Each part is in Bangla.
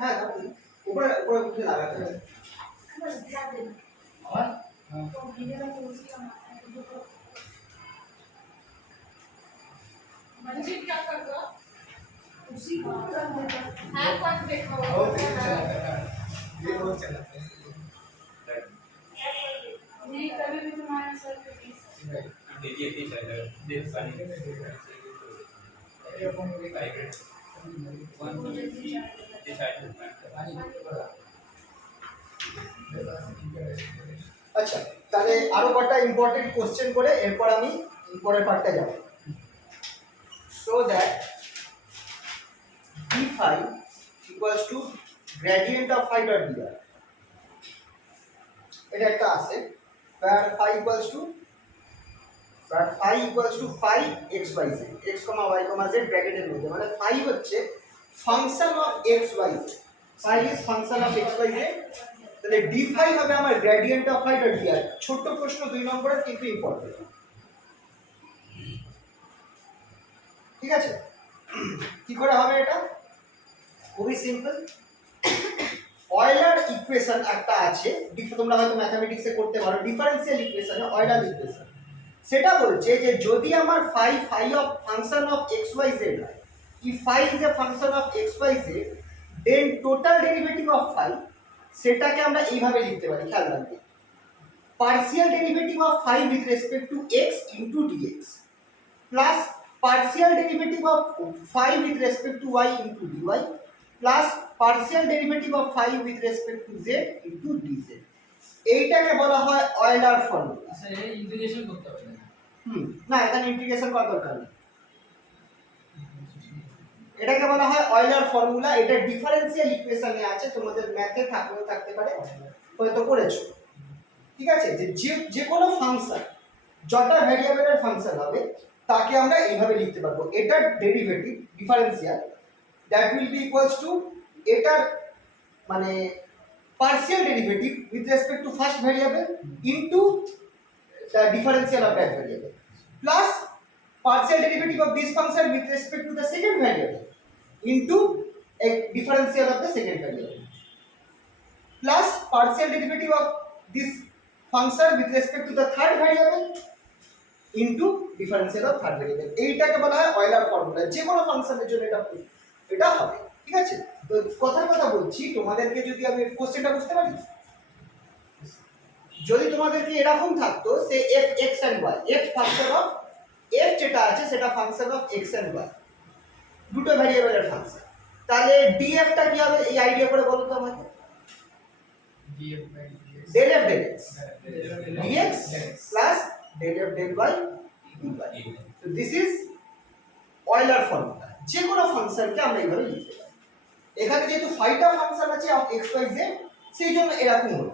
হ্যাঁ উপরে উপরে উঠে লাগাতে হবে আমার मंजिल क्या कर रहा उसी को है पर देखो ये बहुत चलाते हैं नहीं कभी भी तुम्हारा सर पे देखिए इतनी साइड देख पानी ये अपन को लाइक ये साइड আচ্ছা তাহলে আরো কটা ইম্পর্টেন্ট কোশ্চেন করে এরপর আমি পরের পার্টটা যাব so that d phi equals to gradient of phi dot dr এটা একটা আছে where phi equals to phi x by z x, y, z ব্র্যাকেটের মধ্যে মানে phi হচ্ছে function of x by z phi is function of x by z তাহলে d phi হবে আমার gradient of phi dot dr ছোট প্রশ্ন 2 নম্বরের কিন্তু ইম্পর্টেন্ট ঠিক আছে কি করে হবে এটা খুবই সিম্পল অয়লার ইকুয়েশন একটা আছে তোমরা হয়তো ম্যাথমেটিক্সে করতে পারো ডিফারেনশিয়াল ইকুয়েশনে অয়লার ইকুয়েশন সেটা বলছে যে যদি আমার phi of function of xyz হয় if phi is a function of xyz then total derivative of phi সেটাকে আমরা এইভাবে লিখতে পারি খেয়াল রাখবে partial derivative of phi with respect to x into dx plus partial derivative of phi with respect to y into dy plus partial derivative of phi with respect to z into dz এইটাকে বলা হয় অয়লার ফর্মুলা আচ্ছা এই ইন্টিগ্রেশন করতে হবে না এখানে ইন্টিগ্রেশন করার দরকার নেই এটাকে বলা হয় অয়লার ফর্মুলা এটা ডিফারেনশিয়াল ইকুয়েশনে আছে তোমাদের ম্যাথে থাকতে পারে হয়তো করেছো ঠিক আছে যে কোনো ফাংশন যটা ভেরিয়েবলের ফাংশন হবে তাকে আমরা এইভাবে লিখতে পারবো এটার derivative differential that will be equals to এটার মানে partial derivative with respect to first variable into the differential of that variable plus partial derivative of this function with respect to the second variable into a differential of the second variable plus partial derivative of this function with respect to the third variable into differential of third variable এইটাকে বলা হয় অয়লার ফর্মুলা যে কোনো ফাংশনের জন্য এটা হবে ঠিক আছে তো কথা বলছি তোমাদেরকে যদি আমি কোশ্চেনটা বুঝতে পারি যদি তোমাদেরকে এরকম থাকতো সে f x and y f function of f যেটা আছে সেটা function of x and y দুটো ভেরিয়েবলের ফাংশন তাহলে df টা কি হবে এই আইডিয়া করে বলো তো আমাকে df del f del x dx plus del f del y dy so this is Euler formula যে কোনো ফাংশনকে আমরা এইভাবে লিখতে পারি এখানে যেহেতু ফাইটা ফাংশন আছে অফ x y z সেই জন্য এরকম হলো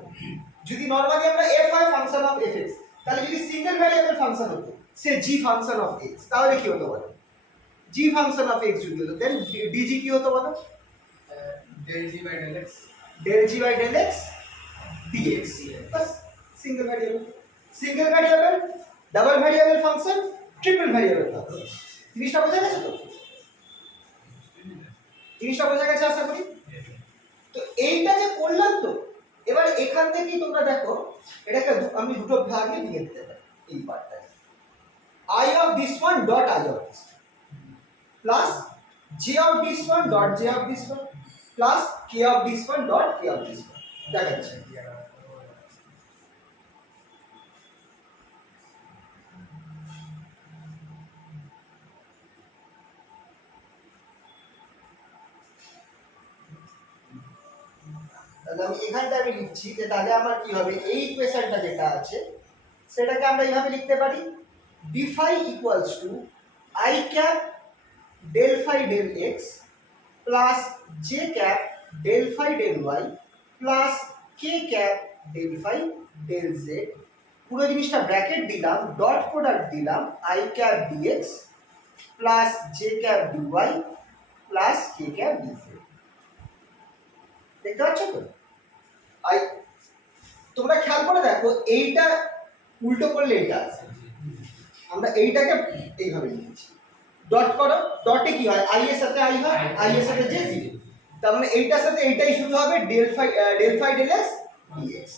যদি নরমালি আমরা f হয় ফাংশন অফ fx তাহলে যদি সিঙ্গেল ভেরিয়েবল ফাংশন হতো সে g ফাংশন অফ x তাহলে কি হতো বলো g ফাংশন অফ x যদি হতো দেন dg কি হতো বলো del g by del x dx bus single variable double variable function triple variable function জিনিসটা বোঝা গেছে তো আশা করি তো এইটা যে করলাম তো এবার এখান থেকেই তোমরা দেখো এটাকে আমি দুটো ভাগে ভেঙে দিতে পারি এই পার্টটা I of this one dot I of this one plus j of this one dot j of this one plus k of this one dot k of this one দেখাচ্ছি তাহলে আমি এখানটা আমি লিখছি যে তাহলে আমার কি হবে এই ইকুয়েশনটা যেটা আছে সেটাকে আমরা এইভাবে লিখতে পারি d phi equals to I cap del phi del x plus j cap del phi del y plus k cap del phi del z পুরো জিনিসটা ব্র্যাকেট দিলাম ডট প্রোডাক্ট দিলাম I cap dx plus j cap dy plus k cap dz দেখতে পাচ্ছ তো তোমরা খেয়াল করে দেখো এইটা উল্টো করলে এটা আছে আমরা এইটাকে এইভাবে লিখেছি ডট করো, ডটে কি হয় i এর সাথে i হয়, i এর সাথে j 0, তার মানে এইটার সাথে এইটাই শুরু হবে del phi del x dx,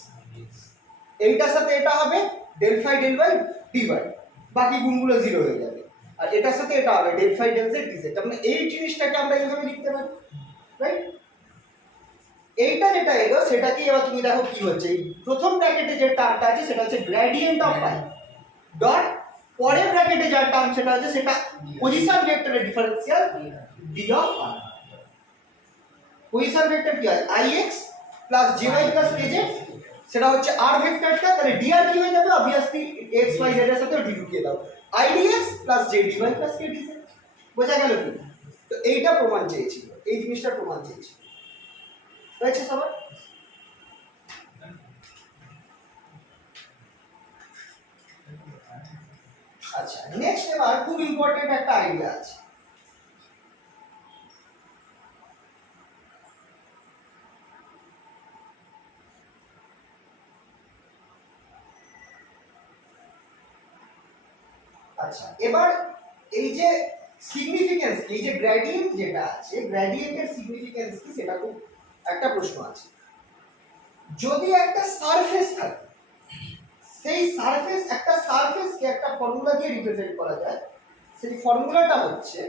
এইটার সাথে এটা হবে del phi del y dy, বাকি গুণগুলো 0 হয়ে যাবে, আর এটার সাথে এটা হবে del phi del z dz, তার মানে এই জিনিসটাকে আমরা এইভাবে লিখতে পারি, রাইট? এইটা যেটা এলো সেটাকে এবার তুমি দেখো কি হচ্ছে, এই প্রথম ব্র্যাকেটে যে টার্মটা আছে সেটা হচ্ছে গ্রেডিয়েন্ট অফ ফাই ডট পরের ব্র্যাকেটে যার টার্ম সেটা আছে সেটা পজিশন ভেক্টরের differential d of r, position vector কি হয় ix plus jy plus kz, সেটা হচ্ছে r ভেক্টরটা, তাহলে dr কি হয়ে যাবে অবভিয়াসলি x y z এর সাথে d ঢুকিয়ে দাও, idx plus jdy plus kdz, বোঝা গেল কি? তো এইটা প্রমাণ চেয়েছিল, এই জিনিসটা প্রমাণ চেয়েছিল, হয়েছে সবার? আচ্ছা নেক্সট এবার খুব ইম্পর্টেন্ট একটা আইডিয়া আছে, আচ্ছা এবার এই যে সিগনিফিকেন্স, এই যে গ্রেডিয়েন্ট যেটা আছে গ্রেডিয়েন্টের সিগনিফিকেন্স কি সেটা খুব একটা প্রশ্ন আছে। যদি একটা সারফেস থাকে, সেই সারফেস, একটা সারফেসকে একটা ফর্মুলা দিয়ে রিপ্রেজেন্ট করা যায়, সেই ফর্মুলাটা হচ্ছে,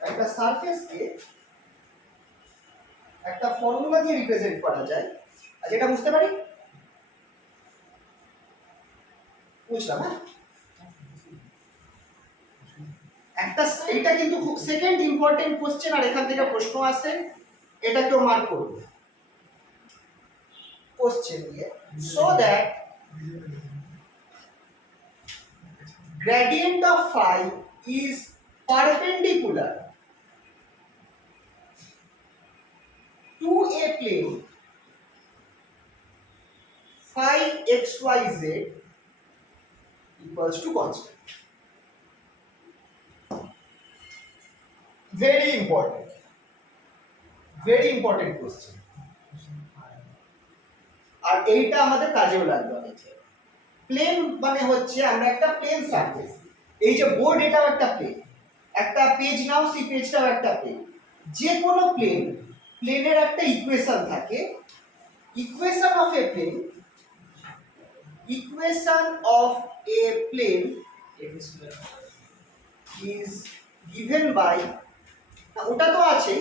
একটা সারফেসকে একটা ফর্মুলা দিয়ে রিপ্রেজেন্ট করা যায়, আর যেটা বুঝতে পারি বুঝলাম, হ্যাঁ একটা, এটা কিন্তু খুব সেকেন্ড ইম্পর্টেন্ট কোশ্চেন, আর এখান থেকে প্রশ্ন আসে, এটা কেউ মার্ক করবে কোশ্চেন দিয়ে, so that gradient of phi is perpendicular to a plane phi xyz equals to constant. Very important question, আর এইটা আমাদের কাজেও লাগবে অনেকে। প্লেন মানে হচ্ছে আমরা একটা প্লেন সারফেস, এই যে বোর্ড এটাও একটা প্লেন, একটা পেজ নাও সেই পেজটাও একটা প্লেন, যে কোনো প্লেন, প্লেনের একটা ইকুয়েশন থাকে, equation of a plane, equation of a plane is given by, ওটা তো আছেই,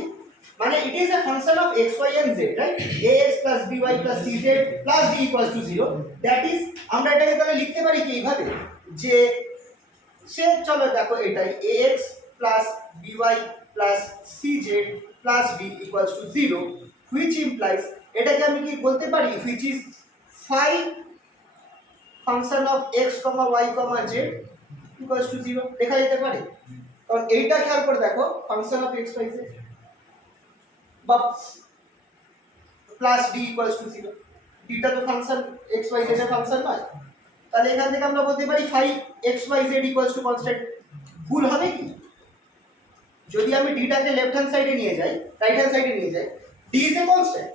মানে it is a function of x y and z, right? ax plus by plus cz plus d equals to 0, that is, আমরা এটাকে তাহলে লিখতে পারি কি এইভাবে, যে সে চলো দেখো এটাই ax plus by plus cz plus d equals to 0, which implies, এটাকে আমি কি বলতে পারি, which is phi function of x, y, z equals to 0, লেখা যেতে পারে, কারণ এইটা খেয়াল করে দেখো function of x y z বা প্লাস d ইকুয়ালস টু 0, ডিটা তো ফাংশন x y z এর ফাংশন নয়, তাহলে এখান থেকে আমরা বলতে পারি phi x y z equals to constant. ভুল হবে কি, যদি আমি ডিটাকে লেফট হ্যান্ড সাইডে নিয়ে যাই, রাইট হ্যান্ড সাইডে নিয়ে যাই, d ইজ এ কনস্ট্যান্ট,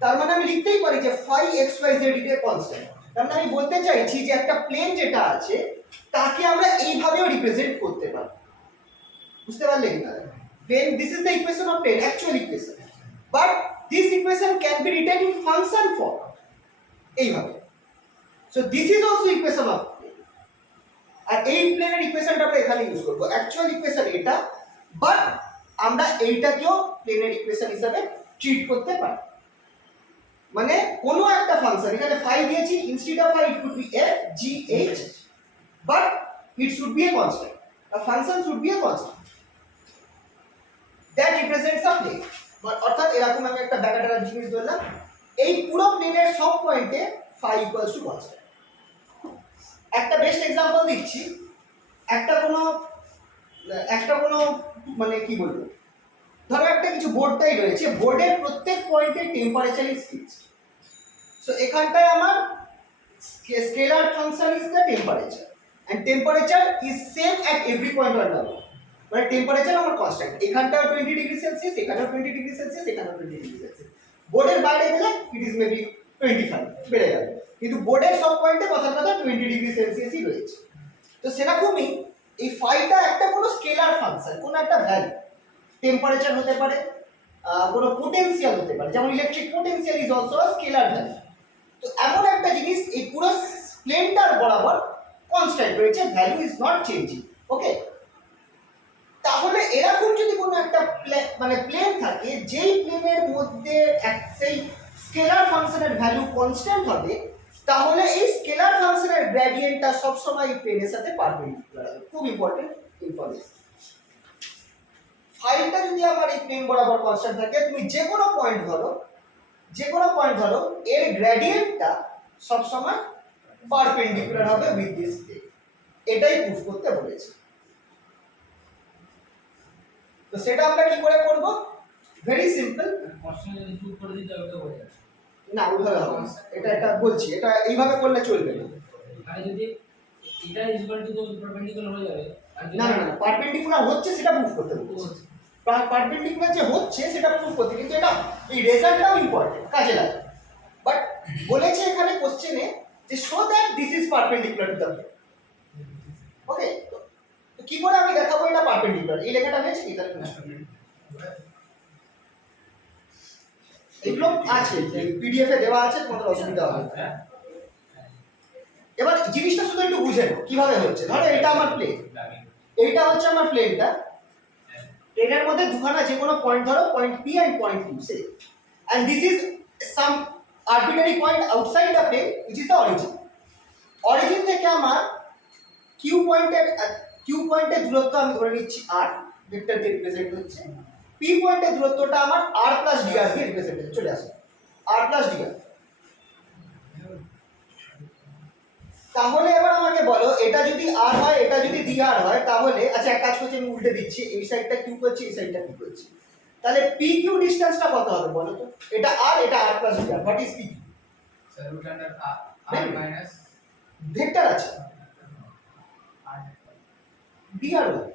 তার মানে আমি লিখতেই পারি যে phi x y z is a constant, তার মানে আমি বলতে চাইছি যে একটা প্লেন যেটা আছে তাকে আমরা এইভাবেও রিপ্রেজেন্ট করতে পারি, বুঝতে পারলে কি না? When this is the equation of plane, actual equation, but this equation can be written in function form, এইভাবে, so this is also equation of plane, আর এই প্লেনের ইকুয়েশনটা আমরা এখানে ইউজ করব, অ্যাকচুয়াল ইকুয়েশন এটা, বাট আমরা এইটাকেও প্লেনের ইকুয়েশন হিসেবে ট্রিট করতে পারি, মানে কোনো একটা ফাংশন, এখানে phi দিয়েছি, instead of phi it could be f g h, but it should be a constant, a function should be a constant that represents a plane, অর্থাৎ এরকম আমি একটা ব্যাকাটার জিনিস ধরলাম, এই পুরো প্লেনের সব পয়েন্টে phi ইকুয়ালস টু কনস্ট্যান্ট। একটা বেস্ট एग्जांपल দিচ্ছি, একটা কোনো মানে কি বলবো, ধরো একটা কিছু বোর্ডটাই রয়েছে, বোর্ডের প্রত্যেক পয়েন্টে টেম্পারেচার ইজ ফিক্সড, সো এখানটায় আমার scalar function is the temperature, and temperature is same at every point on the board, মানে টেম্পারেচার আমার কনস্ট্যান্ট, এখানটাও 20 ডিগ্রি সেলসিয়াস, এখানেও 20 ডিগ্রি সেলসিয়াস, এখানেও 20 ডিগ্রি সেলসিয়াস, বোর্ডের বাইরে গেলে ইট ইজ মেবি 25 বেড়ে যাবে, কিন্তু বোর্ডের সব পয়েন্টে কথার কথা 20 ডিগ্রি সেলসিয়াসই রয়েছে, তো সেরকমই এই ফাইটা একটা কোনো স্কেলার ফাংশন, কোনো একটা ভ্যালু, টেম্পারেচার হতে পারে, কোনো পোটেনশিয়াল হতে পারে, যেমন electric potential is also a scalar value. তো এমন একটা জিনিস এই পুরো প্লেনটার বরাবর কনস্ট্যান্ট রয়েছে, ভ্যালু ইজ নট চেঞ্জিং। ওকে, তাহলে এরকম যদি কোনো একটা মানে প্লেন থাকে যেই প্লেনের মধ্যে সেই স্কেলার ফাংশনের ভ্যালু কনস্ট্যান্ট হবে, তাহলে এই স্কেলার ফাংশনের গ্রেডিয়েন্টটা সবসময় এই প্লেনের সাথে পারপেন্ডিকুলার হবে। খুব ইম্পর্টেন্ট ইনফরমেশন। ফাইলটা যদি আমার এই প্লেন বরাবর কনস্ট্যান্ট থাকে, তুমি যে কোনো পয়েন্ট ধরো, এর গ্রেডিয়েন্টটা সবসময় পারপেন্ডিকুলার হবে উইথ দিস প্লেন। এটাই প্রুফ করতে বলেছে। তো সেটা আমরা কি করে করব? Very simple. কনস্ট্যান্ট যদি প্রুভ করে দিতে ওটা হয়ে যাবে। না, ওইভাবে হবে না। এটা বলছি, এটা এইভাবে করলে চলবে না। মানে যদি এটা ইকুয়াল টু পারপেন্ডিকুলার হয়ে যাবে, আর যদি না, পারপেন্ডিকুলার হচ্ছে সেটা প্রুফ করতে বলছি। পারপেন্ডিকুলার যে হচ্ছে সেটা প্রুফ করতে, কিন্তু এটা এই রেজাল্টটাও ইম্পর্টেন্ট, কাজে লাগে। বাট বলেছে এখানে কোশ্চেনে যে show that this is perpendicular to the plane. Okay, তো কি করে আমি দেখাবো এটা পারপেন্ডিকুলার? এই লেখাটা হয়েছে কি তাহলে? এগুলো আছে, পিডিএফ এ দেওয়া আছে, তোমাদের অসুবিধা হবে। এবার জিনিসটা শুধু একটু বুঝে নাও কিভাবে হচ্ছে। ধরো এটা আমার প্লেন, এইটা হচ্ছে আমার প্লেনটা। প্লেনের মধ্যে দুখানা যে কোনো পয়েন্ট ধরো, point P and point Q, say, and this is some arbitrary point outside the plane which is the origin. Origin থেকে আমার কিউ পয়েন্টের দূরত্ব আমি ধরে নিচ্ছি r, ভেক্টর দিয়ে রিপ্রেজেন্ট হচ্ছে। পি পয়েন্টের দূরত্বটা আমার r প্লাস dr দিয়ে রিপ্রেজেন্ট হচ্ছে। চলে আসো r প্লাস dr। তাহলে এবার আমাকে বলো, এটা যদি r হয়, এটা যদি dr হয়, তাহলে আচ্ছা এক কাজ করছি, আমি উল্টে দিচ্ছি, এই সাইডটা q করছি, এই সাইডটা p করছি। তাহলে p q ডিসটেন্সটা কত হবে বলো তো? এটা r, এটা r plus dr। What is p q? Sir root under r minus vector আছে r dr হবে।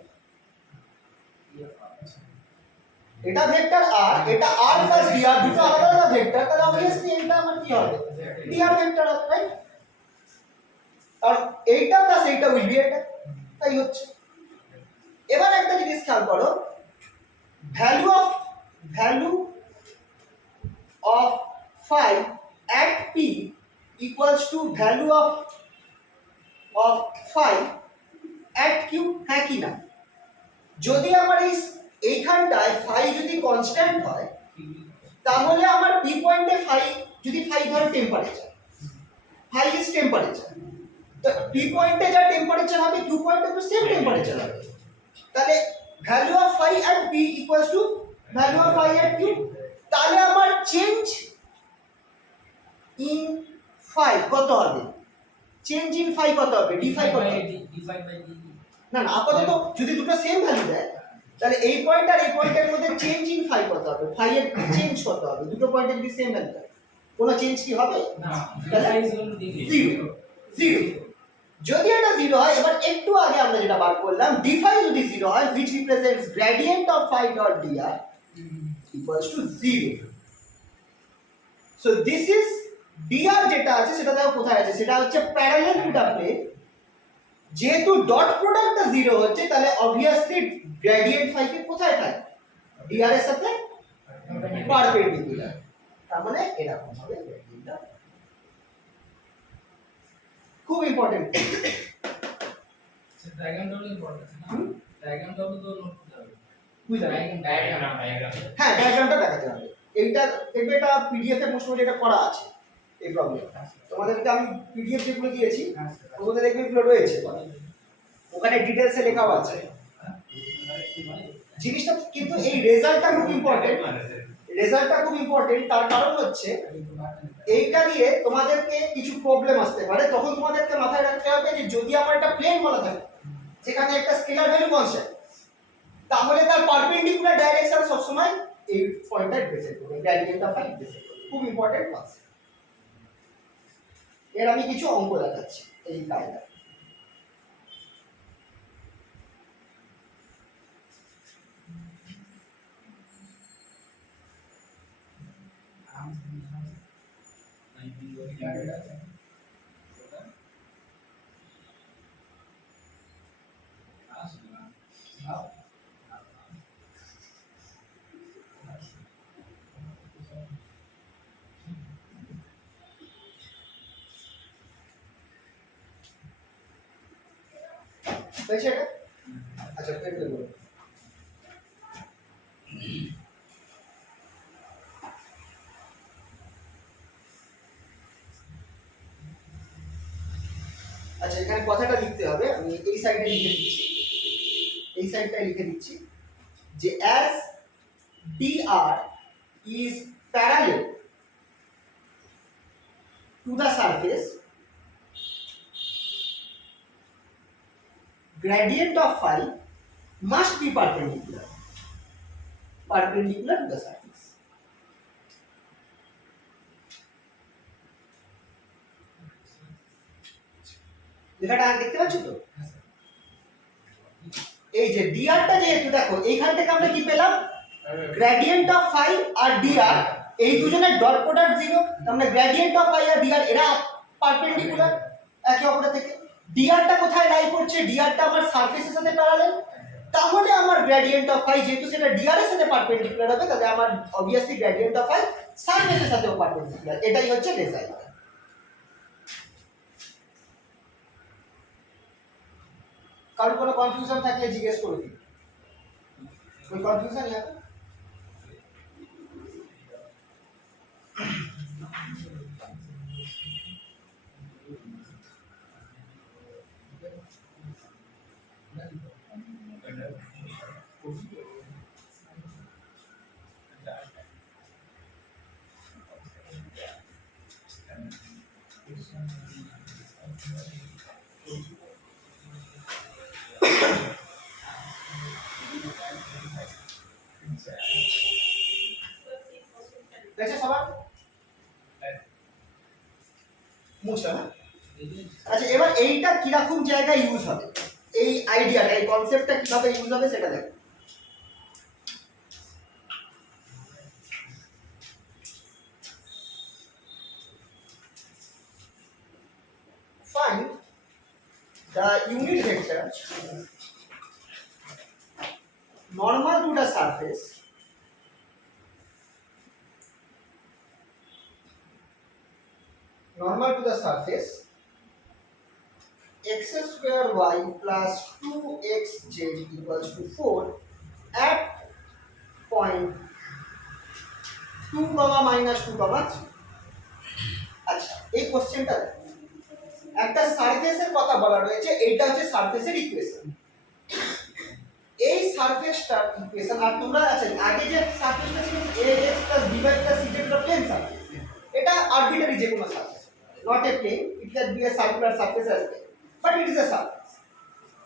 এটা ভেক্টর r, এটা r প্লাস dr, দুটো আলাদা আলাদা ভেক্টর, তাহলে অবভিয়াসলি এটা আমার কি হবে? dr ভেক্টর হবে, রাইট? আর এইটা প্লাস এইটা উইল বি এটা, তাই হচ্ছে। এবার একটা জিনিস খেয়াল করো, value of phi at p equals to value of phi at q, হ্যাঁ কি না? যদি আমার এইখানটায় phi যদি কনস্ট্যান্ট হয়, তাহলে আমার p পয়েন্টে phi, যদি phi ধরো টেম্পারেচার, phi ইজ টেম্পারেচার, তো p পয়েন্টে যা টেম্পারেচার হবে q পয়েন্টে তো সেম টেম্পারেচার হবে। তাহলে value of phi at p equals to value of phi at q। তাহলে আমার চেঞ্জ ইন phi কত হবে? চেঞ্জ ইন phi কত হবে? d phi কত হবে? না, আপাতত যদি দুটো সেম ভ্যালু দেয়, তাহলে এই পয়েন্ট আর এই পয়েন্টের মধ্যে চেঞ্জ ইন phi কত হবে? phi এর চেঞ্জ কত হবে? দুটো পয়েন্টের যদি সেম ভ্যালু দেয়, কোনো চেঞ্জ কি হবে? না, জিরো। যদি এটা 0 হয়, এবার একটু আগে আমরা যেটা বার করলাম, d phi যদি 0 হয়, which represents gradient of phi dot dr equals to 0. So this is dr যেটা আছে সেটা দেখো কোথায় আছে, সেটা হচ্ছে প্যারালাল টু দ্য প্লেন। যেহেতু ডট প্রোডাক্টটা 0 হচ্ছে, তাহলে অবভিয়াসলি গ্রেডিয়েন্ট phi কে কোথায় থাকে? dr এর সাথে পারপেন্ডিকুলার। তার মানে এরকম হবে গ্রেডিয়েন্টটা। খুব ইম্পর্টেন্ট। ডায়াগ্রামটাও ইম্পর্টেন্ট আছে না? ডায়াগ্রামটাও তো নোট করতে হবে। বুঝলে? ডায়াগ্রাম হ্যাঁ, ডায়াগ্রামটা দেখাতে হবে। এইটা দেখবে, এটা পিডিএফ এ মোস্টলি এটা করা আছে এই প্রবলেম। তোমাদেরকে আমি পিডিএফ যেগুলো দিয়েছি ওর মধ্যে দেখবে এগুলো রয়েছে, ওখানে ডিটেইলসে লেখাও আছে জিনিসটা। কিন্তু এই রেজাল্টটা খুব ইম্পর্টেন্ট, তার কারণ হচ্ছে এইটা দিয়ে তোমাদেরকে কিছু প্রবলেম আসতে পারে। তখন তোমাদেরকে মাথায় রাখতে হবে যে যদি আমার একটা প্লেন বলা থাকে যেখানে একটা স্কেলার ভ্যালু কনস্ট্যান্ট, তাহলে তার পারপেন্ডিকুলার ডাইরেকশন সবসময় এই পয়েন্টটা রিপ্রেজেন্ট করবে, গ্রেডিয়েন্ট অফ phi রিপ্রেজেন্ট করবে। খুব ইম্পর্টেন্ট কনসেপ্ট। এর আমি কিছু অঙ্ক দেখাচ্ছি এই কায়দা। হয়েছে এটা? আচ্ছা পেন দেবো। আচ্ছা এখানে কথাটা লিখতে হবে, আমি এই সাইডে লিখে দিচ্ছি, এই সাইডটায় লিখে দিচ্ছি যে as dr is parallel to the surface, gradient of phi must be perpendicular to the surface. লেখাটা দেখতে পাচ্ছ তো? এই যে dr টা যেহেতু দেখো এইখান থেকে আমরা কি পেলাম, গ্রেডিয়েন্ট অফ phi আর dr, এই দুজনের ডট প্রোডাক্ট 0, তার মানে গ্রেডিয়েন্ট অফ phi আর dr এরা পারপেন্ডিকুলার একে অপরের থেকে। dr টা কোথায় লাই করছে, dr টা আমার সারফেসের সাথে প্যারালাল, তাহলে আমার গ্রেডিয়েন্ট অফ phi যেহেতু সেটা dr এর সাথে পারপেন্ডিকুলার হবে, তাহলে আমার অবভিয়াসলি গ্রেডিয়েন্ট অফ phi সারফেসের সাথেও পারপেন্ডিকুলার। এটাই হচ্ছে রেজাল্ট। কারণ কোনো কনফিউশন থাকলে জিজ্ঞেস করে দিন। कोई कन्फ्यूजन यहाँ पे? দেখছে সবার মুছে না? আচ্ছা এবার এইটা কিরকম জায়গায় ইউজ হবে, এই আইডিয়াটা, এই কনসেপ্টটা কিভাবে ইউজ হবে সেটা দেখো। Find the unit vector normal to the surface x square y plus 2xz equals to 4 at point 2, minus 2, 3। আচ্ছা এই কোশ্চেনটা একটা সারফেসের কথা বলা রয়েছে, এইটা হচ্ছে সারফেসের ইকুয়েশন। এই সারফেসটার ইকুয়েশন, আর তোমরা আছেন আগে যে সারফেসটা ছিল ax + by + cz এর প্লেন সারফেস, এটা আরবিটারি যে কোনো surface, not a plane, it can be a circular surface as well, but it is a surface.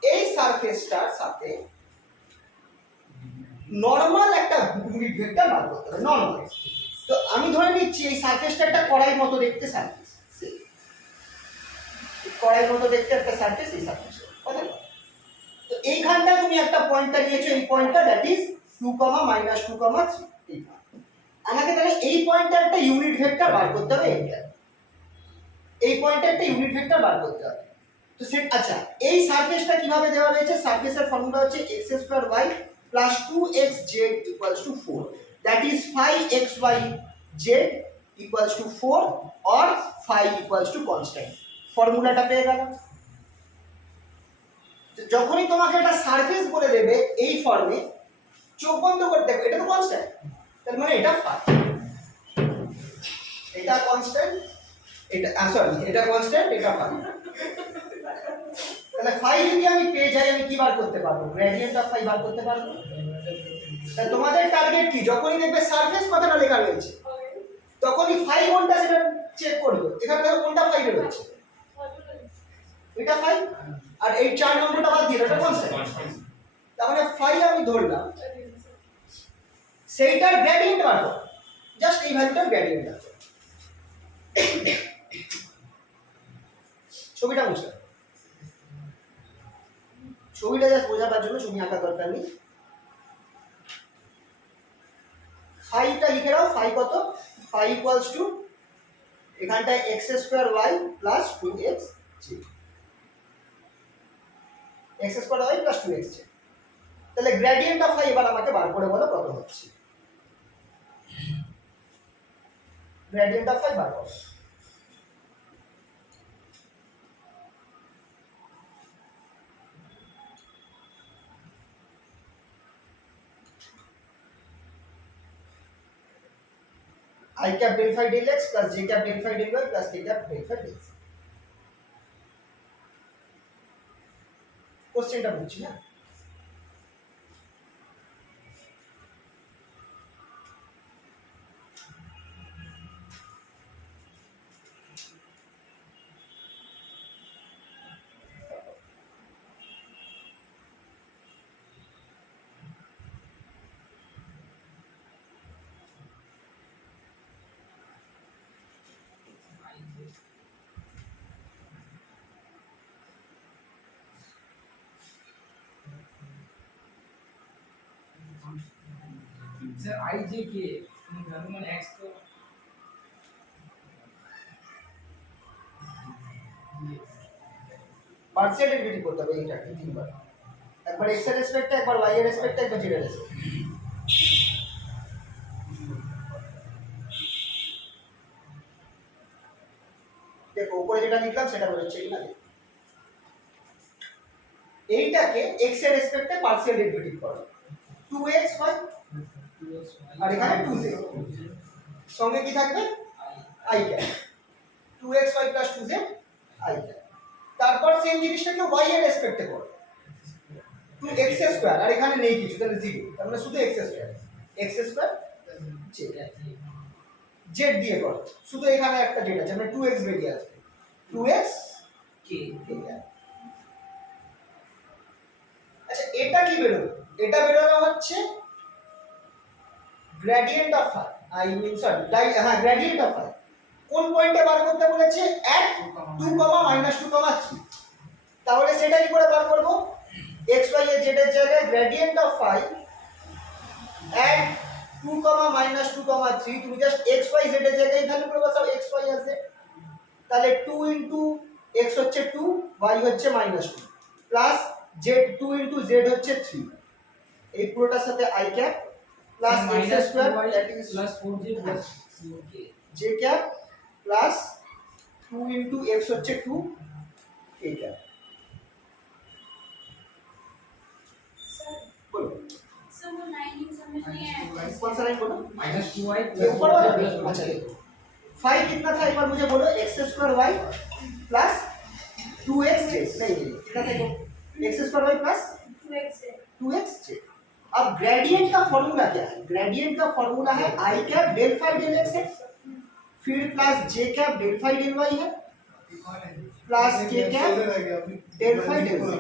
এই সারফেসটার সাথে নরমাল একটা ইউনিট ভেক্টর বার করতে হবে, নরমাল। তো আমি ধরে নিচ্ছি এই সারফেসটা একটা কড়াইয়ের মতো দেখতে সারফেস, কড়াইয়ের মতো দেখতে একটা সারফেস, এই সারফেস কথা। তো এইখানটা তুমি একটা পয়েন্টটা নিয়েছো, এই পয়েন্টটা দ্যাট ইজ 2, minus 2, 3। আমাকে তাহলে এই পয়েন্টটা একটা ইউনিট ভেক্টর বার করতে হবে, এইটা এই পয়েন্টটা একটা ইউনিট ভেক্টর বার করতে হবে। তো সেট আচ্ছা এই সারফেসটা কিভাবে দেওয়া রয়েছে, সারফেসের ফর্মুলা হচ্ছে x square y plus 2xz equals to 4, that is 5xyz equals to 4 or 5 equals to constant. ফর্মুলাটা পেয়ে গেল। যখনই তোমাকে একটা সারফেস বলে দেবে এই ফর্মে, চোখ বন্ধ করে দেখো এটা তো কনস্ট্যান্ট, তার মানে এটা 5, এটা কনস্ট্যান্ট, এটা সরি এটা কনস্ট্যান্ট, এটা 5। তাহলে 5 যদি আমি পেয়ে যাই, আমি কি বার করতে পারবো, গ্রেডিয়েন্ট অফ 5 বার করতে পারবো। তাহলে তোমাদের টার্গেট কি, যখনই দেখবে সারফেস কথাটা লেখা রয়েছে তখনই 5 কোনটা সেটা চেক করবে। এখানে দেখো কোনটা 5 এর রয়েছে, এটা 5, আর এই 4 নম্বরটা বাদ দিয়ে এটা কনস্ট্যান্ট। তার মানে 5 আমি ধরলাম, সেইটার গ্রেডিয়েন্ট বার করো, জাস্ট এই ভ্যালুটার গ্রেডিয়েন্ট বার করো। ছবিটা মুছে, ছবিটা জাস্ট বোঝাবার জন্য ছবি আঁকার দরকার নেই। 5টা লিখে দাও, 5 কত, 5 ইকুয়ালস টু এখানটায় x square y plus 2xz, x square y plus 2xz। তাহলে গ্রেডিয়েন্ট অফ 5 এবার আমাকে বার করে বলো কত হচ্ছে, গ্রেডিয়েন্ট অফ 5 বার করো। i cap del phi del x plus j cap del phi del y plus k cap del phi del z কোশ্চেনটা বুঝছি না सर आई जे के घर्मन एक्स को পার্সিয়াল ডেরিভেটিভ করতে হবে এইটাকে তিনবার একবার x এর রেসপেক্টে একবার y এর রেসপেক্টে একবার z এর রেসপেক্টে দেখো উপরে যেটা লিখলাম সেটা বেরোচ্ছে কিনা দেখো এইটাকে x এর রেসপেক্টে পার্সিয়াল ডেরিভেটিভ করো 2xy আর এখানে 2z সঙ্গে কি থাকবে i cap 2xy 2z i cap তারপর সেম জিনিসটাকে y এর রেসপেক্টে করো 2x স্কয়ার আর এখানে নেই কিছু তাহলে 0 তার মানে শুধু x স্কয়ার z দিয়ে করো শুধু এখানে একটা z আছে মানে 2x বেরিয়ে আসবে 2x के আচ্ছা এটা কি বেরোলো এটা বেরোলো হচ্ছে gradient of phi I mean sorry gradient of phi কোন পয়েন্টে বার করতে বলেছে at 2, -2, 3 তাহলে সেটা কি করে বার করব x y এর z এর জায়গায় গ্রেডিয়েন্ট অফ ফাই at 2, -2, 3 তুমি জাস্ট x y z এর জায়গায় ভ্যালু করে বসাও x y আর z তাহলে 2 ইনটু x হচ্ছে 2 y হচ্ছে -2 প্লাস z 2 ইনটু z হচ্ছে 3 এই পুরোটার সাথে i cap plus x square that is plus 4j plus के j cap plus 2 into x হচ্ছে 2 k ক্যাপ सर बोलो सर वो लाइनिंग समझ नहीं आया कौन सा लाइन बोलो -2y ये ऊपर वाला अच्छा देखो फाई कितना था एक बार मुझे बोलो x square y plus 2x j नहीं कितना था x square y plus 2x है 2x j अब ग्रेडियंट का फॉर्मूला क्या है ग्रेडियंट का फॉर्मूला है i cap del phi del x है फिर plus j cap del phi del y है plus k cap del phi del z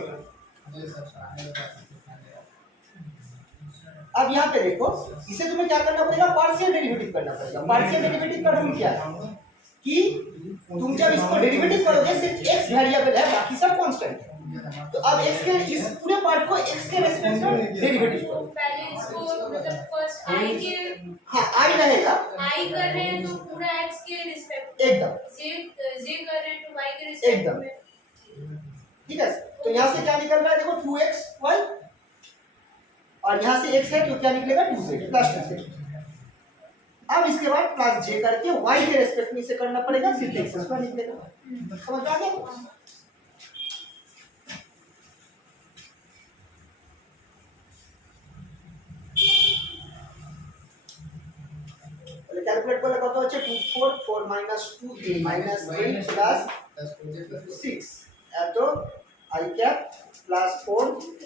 अब यहाँ पे देखो इसे तुम्हें क्या करना पड़ेगा पार्शियल डेरिवेटिव करना पड़ेगा पार्शियल डेरिवेटिव का रूल क्या है कि तुम जब इसको डेरिवेटिव करोगे सिर्फ x वेरिएबल है बाकी सब कांस्टेंट है तो अब x के इस पूरे पार्ट को x के रेस्पेक्ट में डेरिवेटिव तो करो पहले इसको मतलब फर्स्ट i के हाँ i रहेगा i कर रहे हैं तो पूरा x के रिस्पेक्ट एकदम j कर रहे हैं तो y के रिस्पेक्ट एकदम। में ठीक है तो यहाँ से क्या निकल रहा है देखो 2xy और यहाँ से x है तो क्या निकलेगा 2z प्लस 2z अब इसके बाद प्लस j करके y के रेस्पेक्ट में इसे करना पड़ेगा सिर्फ x स्क्वायर निकलेगा समझ आ गया ক্যালকুলেট করলে কত হচ্ছে 2 4 4 2 8 প্লাস 6 এত i cap plus 4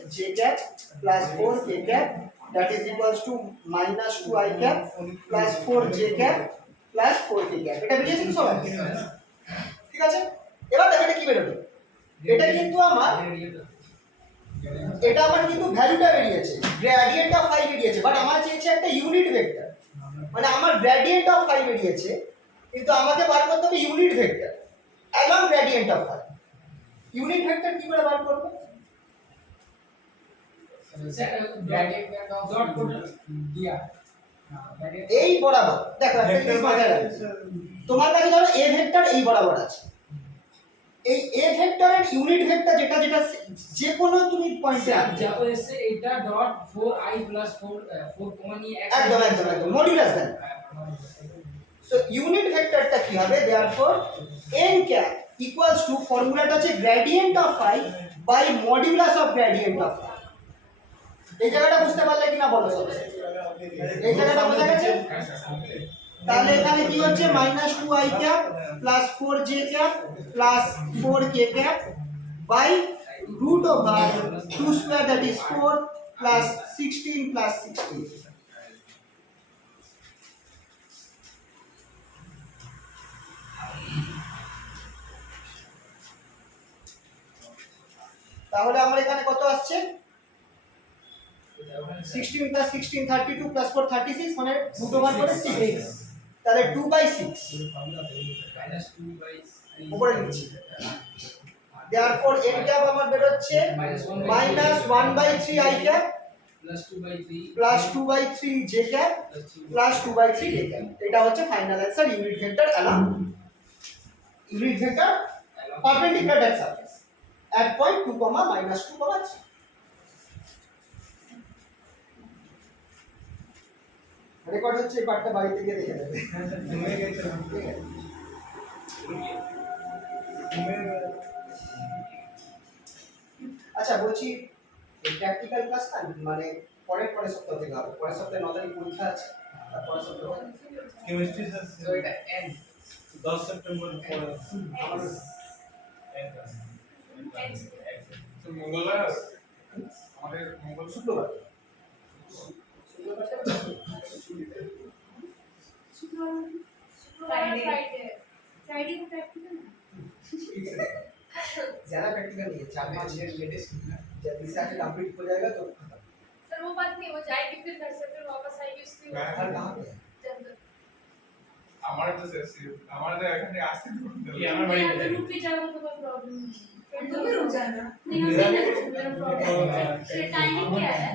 j cap plus 4 k cap that is equals to -2 i cap plus 4 j cap plus 4 k cap এটা বেরিয়েছে তো সবাই ঠিক আছে এবার দেখো এটা কি বেরোলো এটা কিন্তু আমার কিন্তু ভ্যালুটা বেরিয়েছে গ্রেডিয়েন্ট অফ ফাই বেরিয়েছে বাট আমার চেয়েছে একটা ইউনিট ভেক্টর মানে আমার গ্রেডিয়েন্ট অফ ফাই বেরিয়েছে কিন্তু আমাকে বার করতে হবে unit vector along gradient of phi unit vector কি করে বার করব डॉट को दिया এই বরাবর দেখো একটা জিনিস মাথায় রাখো তোমার কাছে ধরো a ভেক্টর এই বরাবর আছে এই a ভেক্টরের ইউনিট ভেক্টর যেটা যেটা যে কোনো তুমি পয়েন্টে আনবে যাবো এসে এটা ডট 4i 4 4 কমা নিয়ে একদম মডুলাস দেন সো ইউনিট ভেক্টরটা কি হবে therefore n cap equals to ফর্মুলাটা হচ্ছে gradient of phi by modulus of gradient of phi এই জায়গাটা বুঝতে পারলে কিনা বলো সবাই এই জায়গাটা বোঝা গেছে তাহলে এখানে কি হচ্ছে -2i cap plus 4j cap plus 4k cap by root over 2 square that is 4 plus 16 plus 16. তাহলে আমার এখানে কত আসছে 16 plus 16 32 plus 4 36 মানে root over করে 6 তাহলে 2/6 minus 2 by উপরে লিখছি therefore n ক্যাপ আমার বের হচ্ছে -1/3 i cap plus 2 by 3 plus 2/3 j cap plus 2/3 k cap এটা হচ্ছে final answer unit vector along unit vector perpendicular that surface at point 2 -2 3 record হচ্ছে এই পার্টটা বাড়িতে গিয়ে দেখে নেবে আচ্ছা বলছি এই প্র্যাকটিক্যাল ক্লাস না মানে পরের সপ্তাহ থেকে হবে পরের সপ্তাহে 9 তারিখ পরীক্ষা আছে আর পরের সপ্তাহে chemistry So it ends. 10 September পরে আমাদের তো মঙ্গলবার আমাদের মঙ্গল শুক্রবার फ्राइडे को प्रैक्टिकल है ज्यादा प्रैक्टिकल नहीं है 4-5 लेटेस्ट जब इसे आके कंप्लीट हो जाएगा तो खत्म सर वो बात नहीं वो जाएगी फिर घर से फिर वापस आएगी उसके मैं हर कहां पे है जंगल আমার তো আমাদের এখানে আসতে ये हमारे बड़ी मैं है। रुक भी जाऊँ तो कोई प्रॉब्लम नहीं तुम भी रुक जाना नहीं मेरा प्रॉब्लम है टाइमिंग क्या है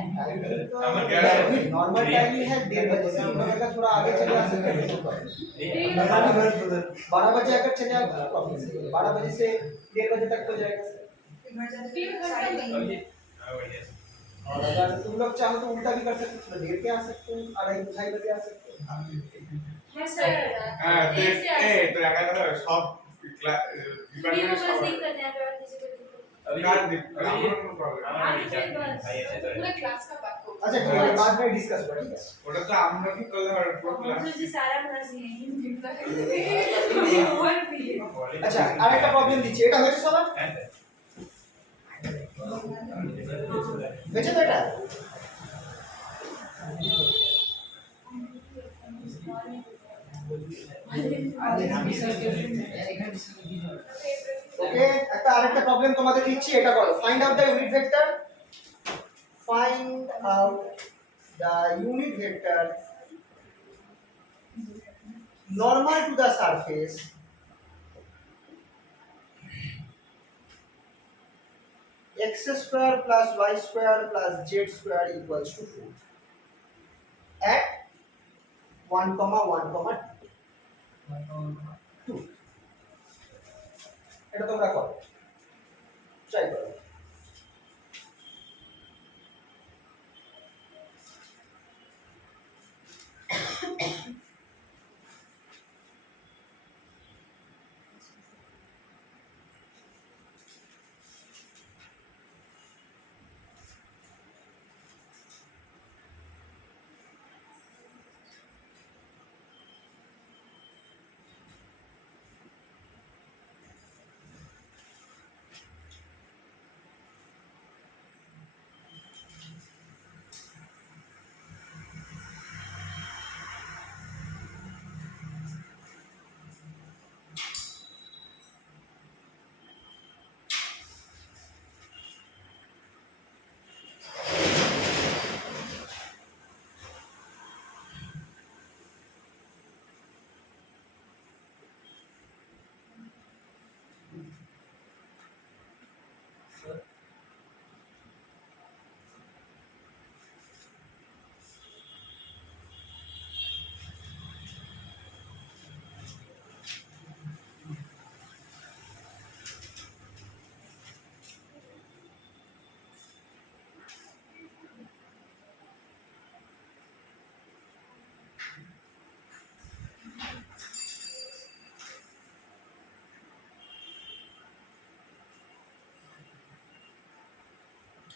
আমার क्या है? नॉर्मल टाइमिंग है 1:30 बजे से हम लोग अगर थोड़ा आगे चले जा सकते हैं तो 12 बजे अगर चले जाओ तो प्रॉब्लम नहीं है 12 बजे से 1:30 बजे तक हो जाएगा सर और अगर तुम लोग चाहो तो उल्टा भी कर सकते हो थोड़ा देर के आ सकते हो 2:30 बजे आ सकते हो है सर হ্যাঁ এই তো এখানে সব वीडियो ডিপার্টমেন্ট बस সব देख करते हैं अगर किसी को अभी কার আমার কোনো প্রবলেম हमारे आगे फिर बस भाई ऐसे तो है। पूरा क्लास का बात हो अच्छा ठीक है बाद में डिस्कस करें ठीक है ওটা তো আমরা ঠিক করলে হবে পুরো ক্লাস तो जी सारा क्लास ही और भी আচ্ছা আর একটা প্রবলেম দিচ্ছি এটা হয়েছে সবার হয়েছে তো এটা ওকে একটা আরেকটা প্রবলেম তোমাদের দিচ্ছি এটা করো find out the unit vector find out the unit vector normal to the surface x square plus y square plus z square equals to 4 at 1 comma 1 comma 2 এটা তোমরা করো ট্রাই করো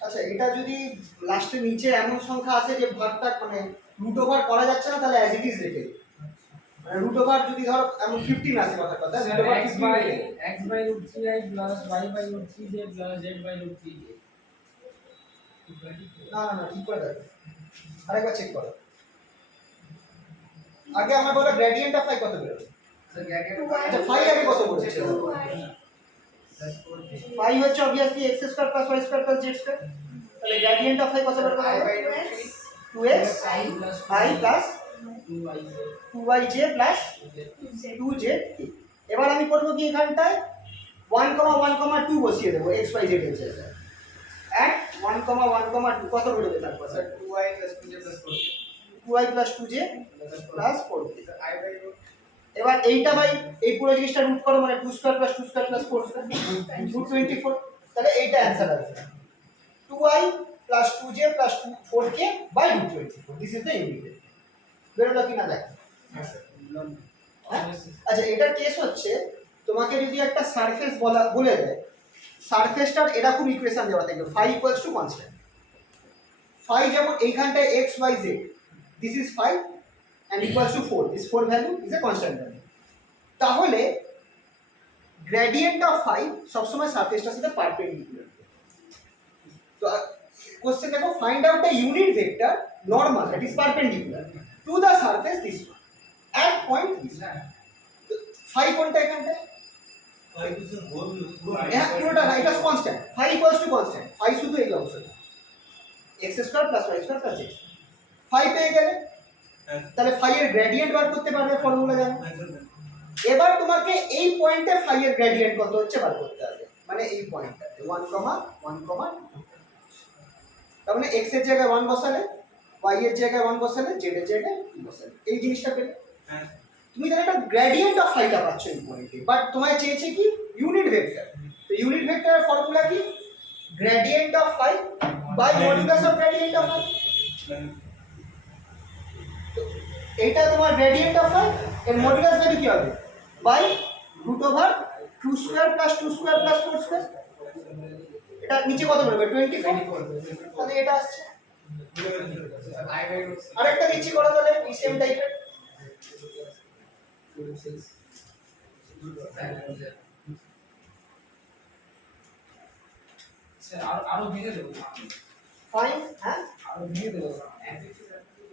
আচ্ছা এটা যদি লাস্টে নিচে এমন সংখ্যা আছে যে ভাগটা মানে রুট ওভার করা যাচ্ছে না তাহলে অ্যাজ ইট ইজ রেখে দিই। মানে রুট ওভার যদি ধরো এমন 15 আসে কথার কথা Sir, root over x 15 by হয়ে গেলে। x by root 3i plus y by root 3j plus z by root 3j. না ঠিক করে দেখো আরেকবার চেক করো আগে আমার বলো গ্রেডিয়েন্ট অফ ফাই কত বেরোবে Sir, क्या क्या? আচ্ছা ফাই আগে কত বলেছে Plus 4j. ফাই হচ্ছে obviously x square plus y square plus z square তাহলে গ্রেডিয়েন্ট অফ ফাই কত বেরোবে I by root 2x I plus i plus 2yj 2yj plus 2z এবার আমি করব কি এখানটায় 1,1,2 বসিয়ে দেবো x y z এর জায়গায় at 1,1,2 কত বেরোবে তারপর sir 2i plus 2j plus 4j. 2i plus 2j plus 4j Sir, I by root এবার এইটা বাই এই পুরো জিনিসটা রুট করো মানে 2 square plus 2 square plus 4 square root 24 তাহলে এইটা অ্যানসার আসবে 2i plus 2j plus 4k by root 24 this is the unit বেরোলো কি না দেখো yes sir. হ্যাঁ? আচ্ছা এটার কেস হচ্ছে তোমাকে যদি একটা সারফেস বলে দেয় সারফেসটার এরকম ইকুয়েশন দেওয়া থাকবে phi equals to constant phi যেমন এইখানটায় x y z this is phi and equals to 4 this 4 value is a constant value তাহলে gradient of phi সবসময় সারফেসটার সাথে পারপেন্ডিকুলার তো কোশ্চেন দেখো find out the unit vector normal that is perpendicular to the surface this one at point this one phi কোনটা এখানটা হ্যাঁ পুরোটা না এটা constant phi equals to constant phi শুধু এই অংশটা x square plus y square plus z phi পেয়ে গেলে তাহলে phi এর গ্রেডিয়েন্ট বার করতে পারবে ফর্মুলা জানো এবার তোমাকে এই পয়েন্টে phi এর গ্রেডিয়েন্ট কত হচ্ছে বার করতে হবে মানে এই পয়েন্টটাতে 1, 1, 2 তার মানে x এর জায়গায় 1 বসালে y এর জায়গায় 1 বসালে z এর জায়গায় 2 বসালে এই জিনিসটা পেলে তুমি তাহলে একটা গ্রেডিয়েন্ট অফ ফাইটা পাচ্ছ এই পয়েন্টে বাট তোমায় চেয়েছে কি ইউনিট ভেক্টর তো ইউনিট ভেক্টরের ফর্মুলা কি gradient of phi by modulus of gradient of phi এটা তোমার গ্রেডিয়েন্ট অফ ফাই এর মডুলাস ভ্যালু কি হবে by root over 2 square plus 2 square plus 4 square এটা নিচে কত বেরোবে 24 তাহলে এটা আসছে sir, I by root 6. আরেকটা নিচে করো তাহলে এই সেম টাইপের স্যার আরো ভেঙে দেবো ফাইন হ্যাঁ আরো ভেঙে দেবো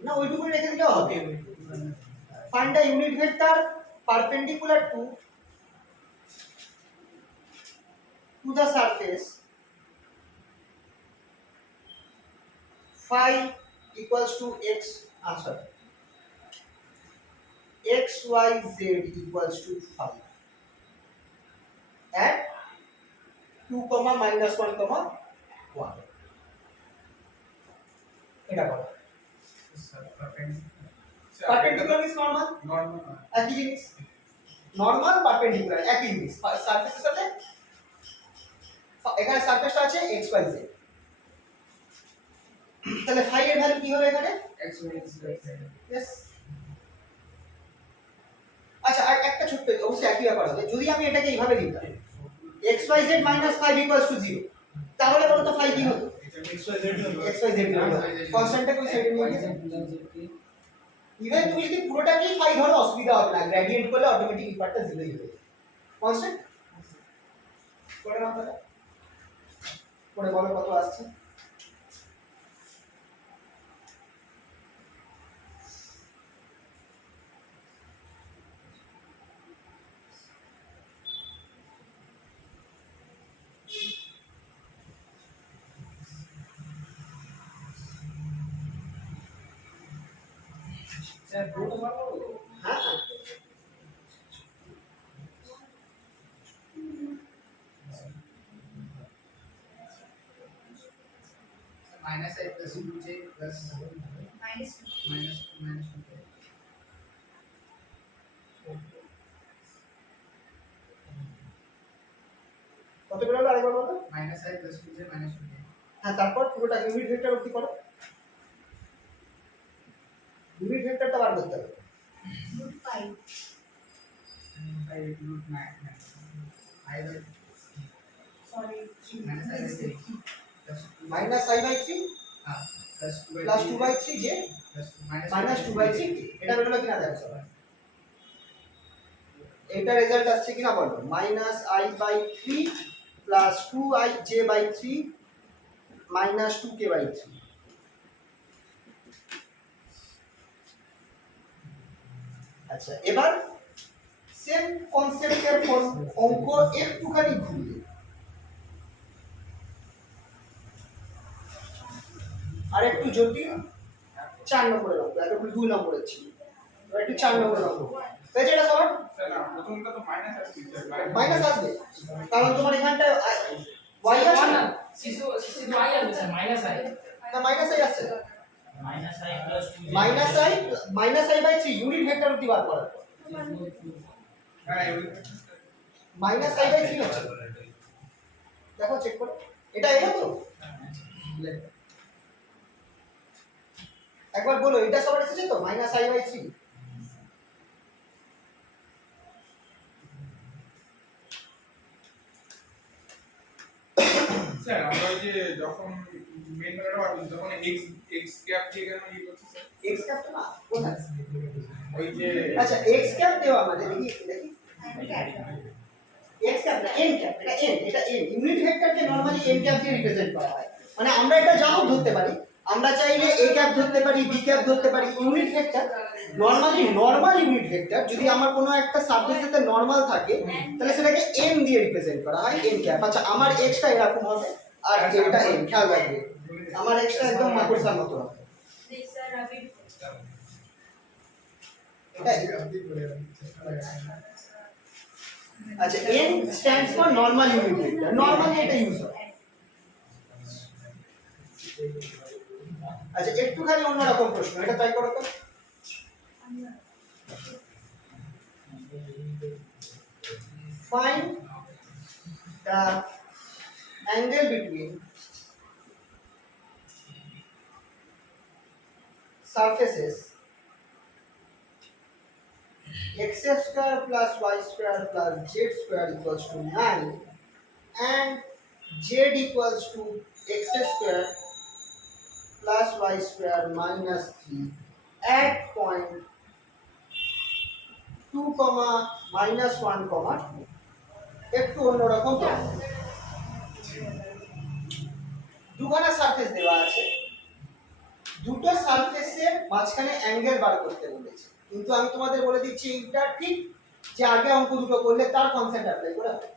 না ওইটুকু রেখে দিলেও হবে find a unit vector perpendicular to the surface phi equals to x sorry x y z equals to 5 at 2, minus 1, 1 এটা বলো Sir, perpendicular. perpendicular is normal Normal. একই জিনিস নরমাল পারপেন্ডিকুলার একই জিনিস সারফেসের সাথে এখানে সারফেসটা আছে x y z তাহলে phi এর ভ্যালু কি হবে এখানে X by root 6. यस আচ্ছা আর একটা ছোট্ট অবশ্যই একই ব্যাপার হবে যদি আমি এটাকে এইভাবে লিখতাম x y z minus 5 equals to 0 তাহলে বলো তো phi কি হতো x y z কনস্ট্যান্টটা কোই সাইডে নিয়ে গেছে ইভেন তুমি যদি পুরোটাকেই phi ধরো অসুবিধা হবে না গ্রেডিয়েন্ট করলে অটোমেটিক এই পার্টটা 0 হয়ে যাবে কনস্ট্যান্ট করে নাও তাহলে পরে বলো কত আসছে স্যার পুরো মারবো হ্যাঁ Minus I plus 2j plus minus minus 2j. কত বেরোলো আরেকবার বলো Minus I plus 2j minus 2j. হ্যাঁ তারপর পুরোটা ইউনিট ভেক্টর অবধি করো ইউনিট ভেক্টরটা বার করতে হবে root 5 I root 9. I by sorry minus I by 3 plus 2 minus i by 3 plus 2 by plus 3 2 by 3 যে plus 2 minus মাইনাস 2 বাই 3 এটা বেরোলো কিনা দেখো সবাই এটা রেজাল্ট আসছে কিনা বলো, -i/3 plus 2ij/3 minus 2k/3। আচ্ছা এবার সেম কনসেপ্টের অঙ্ক একটুখানি ঘুরিয়ে আর একটু জটিল 4 নম্বরের অঙ্ক, এতক্ষণ 2 নম্বরের ছিল, এবার একটু 4 নম্বরের অঙ্ক। তাই এটা সবার স্যার না প্রথমটা তো মাইনাস আসছে স্যার মাইনাস আসবে, কারণ তোমার এখানটা y আছে না, শিশু তো আই আসবে স্যার, মাইনাস আই। না মাইনাস আই আসছে, minus I plus 2 -i/3 unit vector অব্দি বার করার পর হ্যাঁ -i/3 হচ্ছে, দেখো চেক করো এটা এলো তো, একবার বলো এটা সবার এসেছে তো -i/3। স্যার আমরা ওই যে যখন মেন ম্যাথটা পাবো তখন x ক্যাপ দিয়ে কেন ইয়ে করছি স্যার x ক্যাপ তো না কোথায়, ওই যে আচ্ছা x ক্যাপ দেওয়া মানে দেখি x ক্যাপ না n ক্যাপ, এটা n ইউনিট ভেক্টরকে নরমালি n ক্যাপ দিয়ে রিপ্রেজেন্ট করা হয়, মানে আমরা এটা যা হোক ধরতে পারি, আমরা চাইলে a ক্যাপ ধরতে পারি, b ক্যাপ ধরতে পারি, unit vector normally normal unit vector যদি আমার কোনো একটা সাবজেক্টেতে নরমাল থাকে তাহলে সেটাকে n দিয়ে রিপ্রেজেন্ট করা হয়, n ক্যাপ। আচ্ছা আমার x টা এরকম হবে আর এটা n, খেয়াল রাখবে আমার x টা একদম মাকড়সার মতো হবে, আচ্ছা n stands for normal unit vector, normally এটা ইউজ হয়। আচ্ছা একটুখানি অন্যরকম প্রশ্ন, এটা ট্রাই করো তো। Find the angle between surfaces x square plus y square plus z square equals to 9 and z equals to x square plus y square minus 3 at point 2, -1, 2। একটু অন্যরকম প্রবলেম, দুখানা সারফেস দেওয়া আছে, দুটো সারফেসের মাঝখানে অ্যাঙ্গেল বার করতে বলেছে, কিন্তু আমি তোমাদের বলে দিচ্ছি এইটা ঠিক যে আগে অঙ্ক দুটো করলে তার কনসেপ্ট অ্যাপ্লাই করে হবে।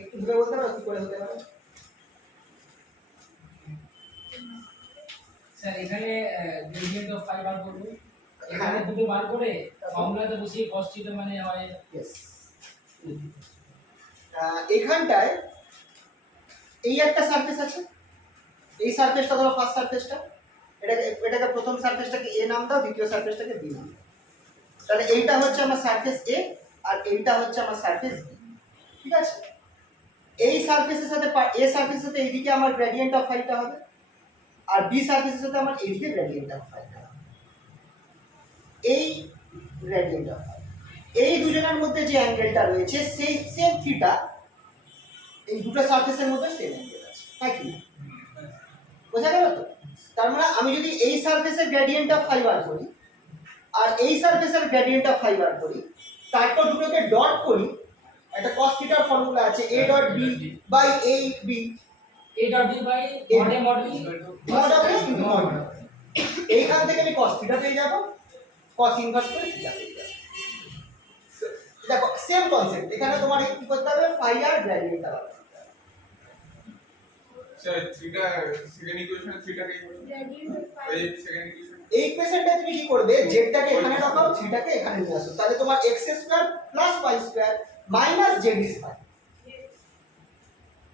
একটু ধরে বলতে পারো কি করে হতে পারে? স্যার এখানে গ্রেডিয়েন্ট অফ ফাই বার করব, এখানে দুটো বার করে ফর্মুলাতে বসিয়ে cos থিটা মানে হয় Yes. এখানটায় এই একটা সারফেস আছে, এই সারফেসটা ধরো ফার্স্ট সারফেসটা, এটাকে প্রথম সারফেসটাকে a নাম দাও, দ্বিতীয় সারফেসটাকে b নাম দাও, তাহলে এইটা হচ্ছে আমার সারফেস a আর এইটা হচ্ছে আমার সারফেস b, ঠিক আছে? এই সারফেসের সাথে a সারফেসের সাথে এইদিকে আমার গ্রেডিয়েন্ট অফ ফাইটা হবে আর b সারফেসের সাথে আমার এইদিকে গ্রেডিয়েন্ট অফ ফাইটা হবে, এই গ্রেডিয়েন্ট অফ ফাই, এই দুজনের মধ্যে যে অ্যাঙ্গেলটা রয়েছে সেই সেম থিটা এই দুটো সারফেসের মধ্যে সেম অ্যাঙ্গেল আছে, তাই কি না? বোঝা গেল তো? তার মানে আমি যদি এই সারফেসের গ্রেডিয়েন্ট অফ ফাই বার করি আর এই সারফেসের গ্রেডিয়েন্ট অফ ফাই বার করি, তারপর দুটোকে ডট করি, একটা cos থিটার ফর্মুলা আছে a dot b by a b, a dot b by mod a mod b mod of a into mod of a। এইখান থেকে আমি cos থিটা পেয়ে যাব, cos ইনভার্স করে থিটা পেয়ে যাব। দেখো সেম কনসেপ্ট, এখানে তোমার কি করতে হবে, ফাই আর গ্রেডিয়েন্ট আলাদা করতে হবে। স্যার থিটা সেকেন্ড ইকুয়েশন থিটাকে এই সেকেন্ড ইকুয়েশন এই ইকুয়েশনটা তুমি কি করবে, জেডটাকে এখানে রাখাও, থিটাকে এখানে নিয়ে আসো, তাহলে তোমার x square plus y square minus z square,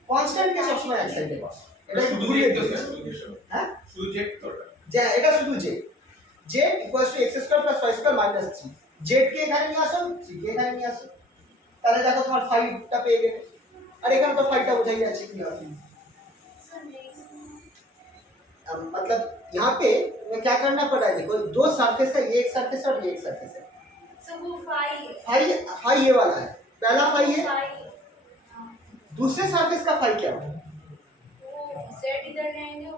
constant কে সবসময় এক সাইডে বসো, এটা একটু শুধু ঘুরিয়ে জেড তো দিও। স্যার ইকুয়েশন হ্যাঁ শুধু জেড তো যে এটা শুধু z, z equals to x square plus y square minus 3, z কে এখানে নিয়ে আসো, 3 কে এখানে নিয়ে আসো, তাহলে দেখো তোমার 5 টা পেয়ে গেলে, আর এখানে তো 5 টা বোঝাই যাচ্ছে কি হবে। मतलब यहाँ पे तुम्हें क्या करना पड़ा है, देखो दो सरफेस है, ये एक सरफेस है और ये एक सरफेस है, फाई फाई ये वाला है, पहला फाई है, दूसरे सरफेस का फाई क्या होगा,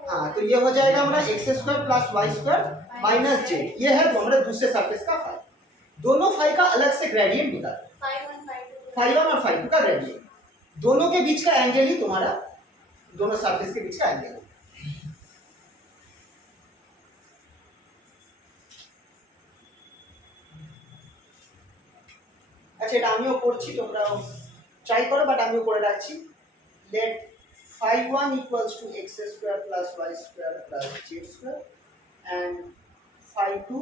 हाँ तो ये हो जाएगा हमारा x square plus y square minus z, ये है तो हमारे दूसरे सरफेस का फाई। दोनों फाई का अलग से ग्रेडियंट निकाल, 5 1 5 2 फाई 1 और फाई 2 का ग्रेडियंट, दोनों के बीच का एंगल ही तुम्हारा, दोनों सरफेस के बीच का एंगल। আচ্ছা এটা আমিও করছি, তোমরাও ট্রাই করো, বাট আমিও করে রাখছি। Let phi 1 equals to x square plus y square plus z square and phi 2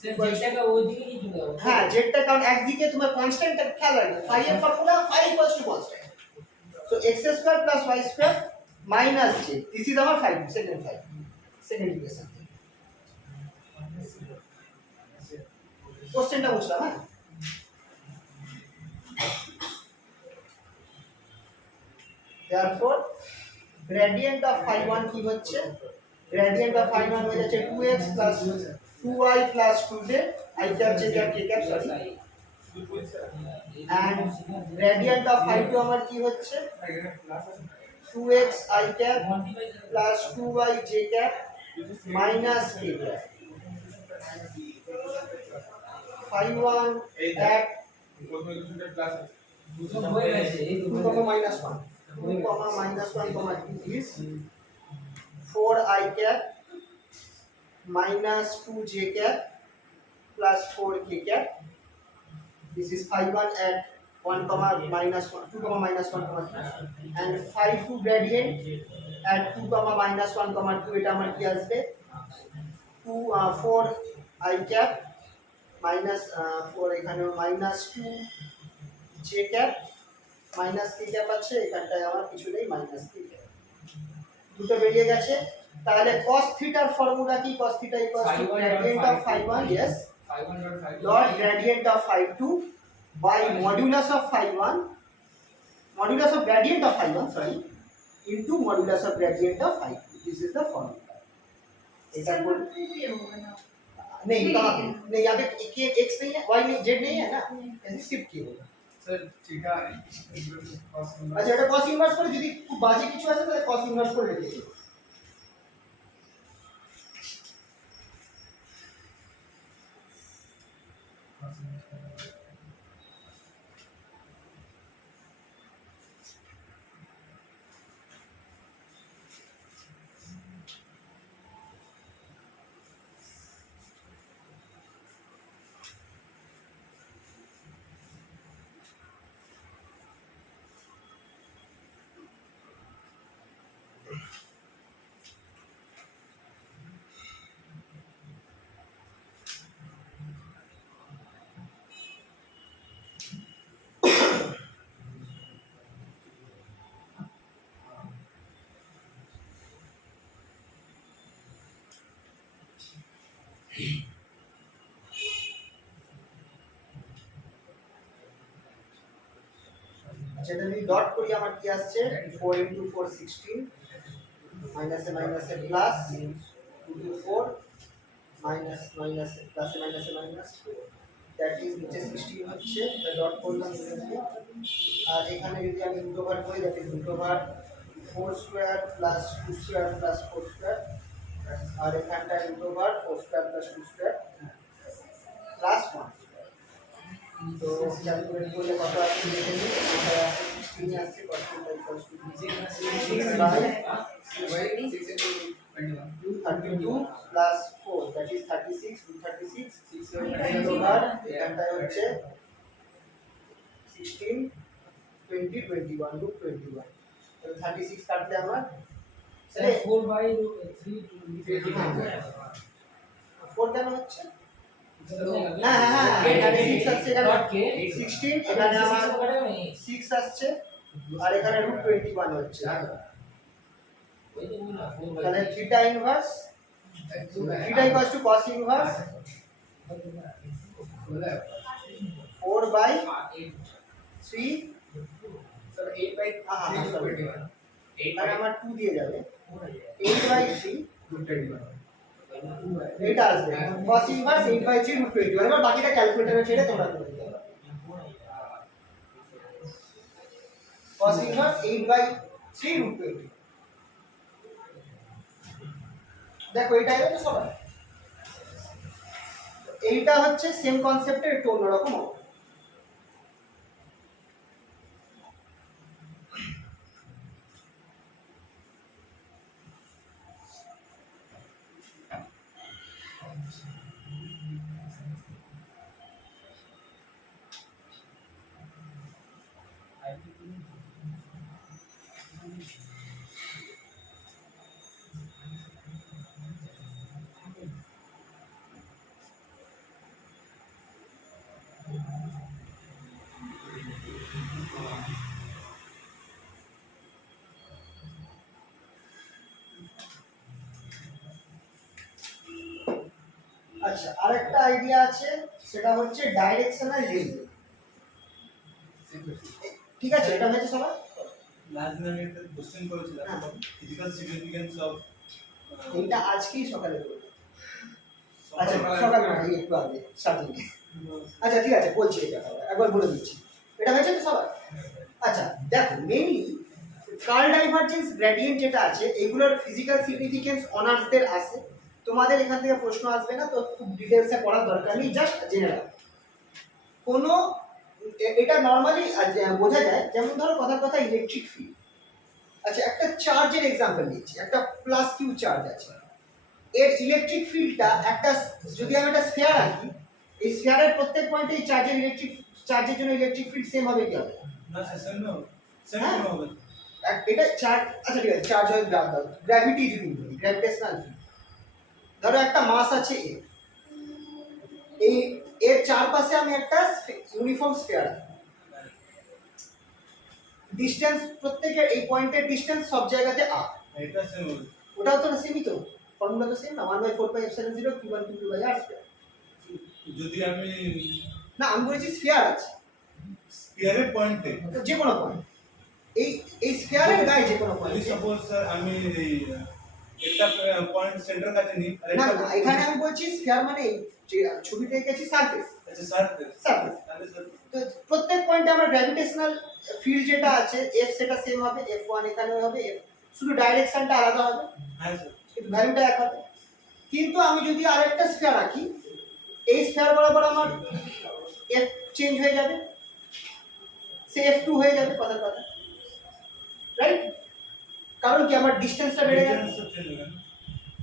sir যেটাকে ওইদিকে কি চলে যাবে? হ্যাঁ জেডটা কারণ একদিকে তোমার কনস্ট্যান্ট খেয়াল রাখবে, phi এর formula phi equals to constant, so x square plus y square minus z, this is our phi 2, second equation। কোশ্চেনটা বুঝলাম? হ্যাঁ therefore gradient of phi 1 কি হচ্ছে, gradient of phi 1 হয়ে যাচ্ছে 2x plus 2y plus 2z I cap j cap k cap sorry, and gradient of phi 2 আমার কি হচ্ছে 2x I cap plus 2y j cap minus k cap, phi 1 at প্রথমে কিছুটা প্লাস আছে। দুটো হয়ে গেছে এই 2 দুটো minus 1 2 minus 1 2 is 4 I cap minus 2 j cap plus 4 k cap, this is phi 1 at 1 minus 1 2 minus 1 and phi 2 gradient at 2 minus 1 2 এটা আমার কি আসবে 4 I cap minus 4 এখানে minus 2 j cap মাইনাস কি ক্যাপ আছে, এখানটায় আমার কিছু নেই, মাইনাস কি ক্যাপ দুটো বেরিয়ে গেছে। তাহলে cos থিটার ফর্মুলা কি, cos theta equals two gradient of phi 1 yes dot gradient of phi 2 by modulus of phi 1, modulus of gradient of phi 1 sorry into modulus of gradient of phi 2, this is the formula। ऐसा बोल नहीं कहाँ पे नहीं, यहाँ पे x नहीं है, y नहीं, z नहीं है ना, ऐसे शिफ्ट किया होगा। স্যার থিটা আচ্ছা এটা cos ইনভার্স করে, যদি খুব বাজে কিছু আছে তাহলে cos ইনভার্স করে রেখে দিও। আচ্ছা এটা যদি ডট করি আমার কি আসছে 4 into 4 16 মাইনাসে মাইনাসে প্লাস 2 to 4 মাইনাস মাইনাসে প্লাসে মাইনাসে মাইনাস দ্যাট ইজ নিচে 16 হচ্ছে, এটা ডট করলাম এখানে, আর এখানে যদি আমি দুটো বার করি দ্যাট ইজ দুটো বার 4 square plus 2 square plus 4 square, আর এখানটায় দুটো বার 4 স্কয়ার প্লাস 2 স্কয়ার প্লাস 1 তো ক্যালকুলেট করলে কত আসছে দেখে নিই, এটা 16 আসছে, cos theta equals to 6 by 32 plus 4 that is 36 236 over এখানটায় হচ্ছে 16 20 21 root 21 তো 36 কাটলে আমার স্যার 4/3 4 কেন হচ্ছে না হ্যাঁ এখানে 6 আসছে, এখানে 16 এখানে আমার 6 আসছে আর এখানে root 21 হচ্ছে, তাহলে theta inverse theta equals to cos inverse 4 by 3 sir 8 by 3 এখানে আমার 2 দিয়ে যাবে 8 by 3 root 21 এটা আসবে cos ইনভার্স 8 by 3 root 21, এবার বাকিটা ক্যালকুলেটরে ছেড়ে তোমরা করে দিতে পারো। cos ইনভার্স 8 by 3 root 21 দেখো এটা এলো তো সবাই এইটা হচ্ছে সেম কনসেপ্টের একটু অন্যরকম হবে। আচ্ছা, আরেকটা আইডিয়া আছে, সেটা হচ্ছে ডাইরেকশনাল রেলওয়ে। ঠিক আছে, এটা হয়েছে সবার? লাস্ট দিন আমি একটা কোশ্চেন করেছিলাম ফিজিক্যাল সিগনিফিকেন্স অফ এইটা আজকেই সকালে বলবো। আচ্ছা, সকালে না, এই একটু আগে স্টার্টিং। আচ্ছা ঠিক আছে, বলছি এটা একবার বলে দিচ্ছি। এটা হয়েছে তো সবার? আচ্ছা দেখো, মেইনলি কার্ল ডাইভারজেন্স গ্রেডিয়েন্ট যেটা আছে, এগুলোর ফিজিক্যাল সিগনিফিকেন্স অনার্সদের আসে। তোমাদের এখান থেকে প্রশ্ন আসবে না, তো খুব ডিটেলসে পড়ার দরকার নেই, জাস্ট জেনে রাখো। কোনো এটা নর্মালি বোঝা যায়, যেমন ধরো কথার কথা ইলেকট্রিক ফিল্ড। আচ্ছা, একটা চার্জের এক্সাম্পল নিচ্ছি, একটা প্লাস কিউ চার্জ আছে, এর ইলেকট্রিক ফিল্ডটা একটা, যদি আমি একটা স্ফিয়ার আঁকি, এই স্ফিয়ারের প্রত্যেক পয়েন্টে এই চার্জের জন্য ইলেকট্রিক ফিল্ড সেম হবে কি হবে? না সেম হবে, সেম হবে। এটা চার্জ, আচ্ছা ঠিক আছে, চার্জ হয় গ্র্যাভিটি, যদি বলি গ্র্যাভিটেশনাল ফিল্ড। ধরো একটা মাস আছে এ, এই এর চারপাশে আমি একটা ইউনিফর্ম স্ফিয়ার, ডিসটেন্স প্রত্যেকের এই পয়েন্টের ডিসটেন্স সব জায়গাতে আর, এটা সেম হবে। ওটাও তো সেমই, তো ফর্মুলা তো সেম না, 1/4πε0 q1 q2/r²। যদি আমি না, আমি বলেছি স্ফিয়ার আছে, স্পিয়ারের পয়েন্টে যে কোনো পয়েন্ট, এই স্ফিয়ারের গায়ে যে কোনো যদি পয়েন্ট। সাপোজ স্যার আমি এই একটা পয়েন্ট সেন্টার কাছে নিই আর না একটা না, এখানে আমি বলছি স্ফিয়ার মানে এই যে ছবিতে এঁকেছি সারফেস, আচ্ছা সারফেস সারফেস। তাহলে স্যার তো প্রত্যেক পয়েন্টে আমার গ্র্যাভিটেশনাল ফিল্ড যেটা আছে, এফ সেটা সেম হবে, F1 এখানেও হবে, শুধু ডাইরেকশনটা আলাদা হবে, হ্যাঁ স্যার কিন্তু ভ্যালুটা এক হবে। কিন্তু আমি যদি আরেকটা স্ফিয়ার আঁকি, এই স্ফিয়ার বরাবর আমার এফ চেঞ্জ হয়ে যাবে, সে F2 হয়ে যাবে, কথার কথা, রাইট? কারণ কি, আমার ডিসটেন্সটা বেড়ে যাবে।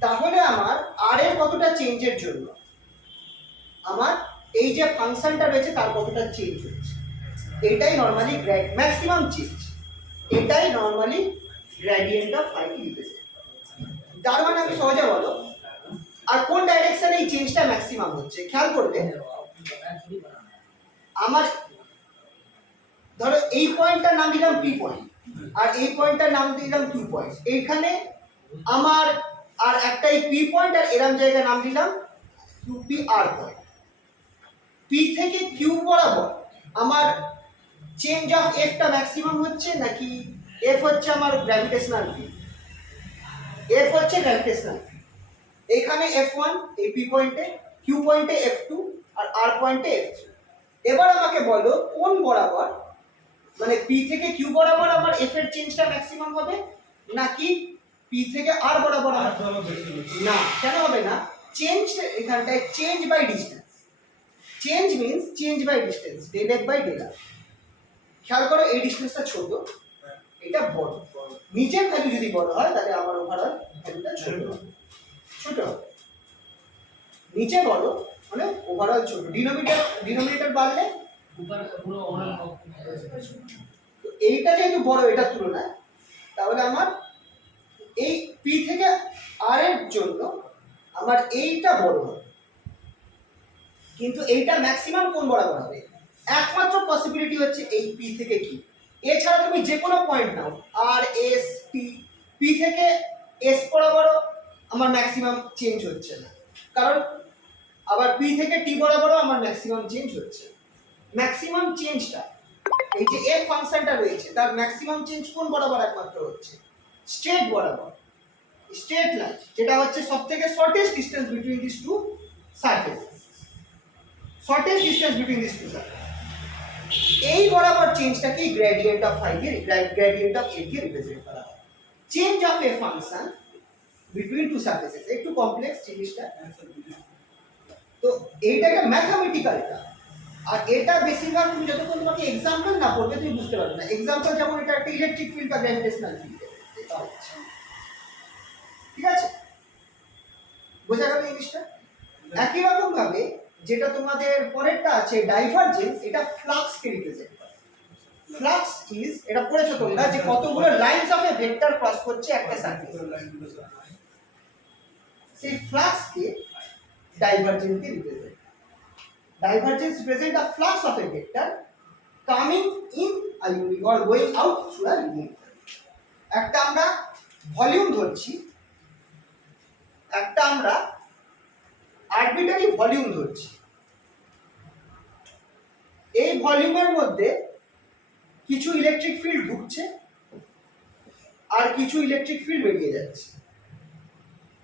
তাহলে আমার আর এর কতটা চেঞ্জের জন্য আমার এই যে ফাংশনটা রয়েছে তার কতটা চেঞ্জ হচ্ছে, এটাই নরমালি ম্যাক্সিমাম চেঞ্জ, এটাই normally gradient of phi represent. তার মানে আমি সহজে বলো, আর কোন ডাইরেকশনে এই চেঞ্জটা ম্যাক্সিমাম হচ্ছে, খেয়াল করবে আমার, ধরো এই পয়েন্টটার নাম দিলাম পি পয়েন্ট, আর এই পয়েন্টটার নাম দিলাম কিউ পয়েন্ট। এইখানে আমার আর একটা এই পি পয়েন্ট, আর এরম জায়গায় নাম দিলাম কিউ আর পয়েন্ট। পি থেকে কিউ বরাবর আমার চেঞ্জ অফ এফটা ম্যাক্সিমাম হচ্ছে, নাকি এফ হচ্ছে আমার গ্র্যাভিটেশনাল ফিল্ড? এফ হচ্ছে গ্র্যাভিটেশনাল ফিল্ড। এখানে F1 এই পি পয়েন্টে, কিউ পয়েন্টে F2, আর আর পয়েন্টে F3। এবার আমাকে বলো কোন বরাবর, মানে পি থেকে কিউ বরাবর আমার এফ এর চেঞ্জটা ম্যাক্সিমাম হবে, নাকি পি থেকে আর বরাবর আর আমার? তো আবার বেশি হবে। না, কেন হবে না? চেঞ্জ এখানটায় change by distance, change means change by distance, del F by del R. খেয়াল করো, এই ডিসটেন্সটা ছোট, এটা বড়, নিচের ভ্যালু যদি বড় হয় তাহলে আমার ওভারঅল ভ্যালুটা ছোট হবে, ছোট হবে। নিচে বড় মানে ওভারঅল ছোট, ডিনোমিনেটর বাড়লে, উপর পুরো ওনার তো এইটা যেহেতু বড় এটার তুলনায়, তাহলে আমার এই পি থেকে আর এর জন্য আমার এইটা বড় হবে, কিন্তু এইটা ম্যাক্সিমাম কোন বরাবর হবে? একমাত্র পসিবিলিটি হচ্ছে এই পি থেকে কি, এছাড়া তুমি যে কোনো পয়েন্ট নাও, আর এস টি, পি থেকে এস বরাবরও আমার ম্যাক্সিমাম চেঞ্জ হচ্ছে না, কারণ আবার পি থেকে টি বরাবরও আমার ম্যাক্সিমাম চেঞ্জ হচ্ছে। ম্যাক্সিমাম চেঞ্জটা এই যে এফ ফাংশনটা রয়েছে, তার ম্যাক্সিমাম চেঞ্জ কোন বরাবর একমাত্র হচ্ছে? স্ট্রেট বরাবর, স্ট্রেট লাইন, যেটা হচ্ছে সবথেকে shortest distance between this two surfaces, shortest distance between this two surface. এই বরাবর চেঞ্জটাকে গ্রেডিয়েন্ট অফ ফাই দিয়ে, গ্রেডিয়েন্ট অফ এ দিয়ে রিপ্রেজেন্ট করা হয়। Change of a function between two surfaces, একটু কমপ্লেক্স জিনিসটা। তো এইটা একটা ম্যাথামেটিক্যাল টার্ম, আর এটা বেশিরভাগ তুমি যতক্ষণ তোমাকে এক্সাম্পল না পড়বে তুমি বুঝতে পারবে না। এক্সাম্পল যেমন এটা একটা ইলেকট্রিক ফিল্ড বা গ্র্যাভিটেশনাল ফিল্ড, এটা হচ্ছে, ঠিক আছে, বোঝা গেল জিনিসটা? একই রকম ভাবে যেটা তোমাদের পরেরটা আছে ডাইভারজেন্স, এটা ফ্লাক্স কে রিপ্রেজেন্ট করে। ফ্লাক্স ইজ, এটা পড়েছো তোমরা যে কতগুলো lines of a vector cross করছে একটা সারফেস, সেই ফ্লাক্স কে ডাইভারজেন্স কে represent. Divergence represent a flux of a vector coming in a unit or going out through a unit. একটা আমরা ভলিউম ধরছি, একটা আমরা আরবিটারি ভলিউম ধরছি, এই ভলিউমের মধ্যে কিছু ইলেকট্রিক ফিল্ড ঢুকছে আর কিছু ইলেকট্রিক ফিল্ড বেরিয়ে যাচ্ছে।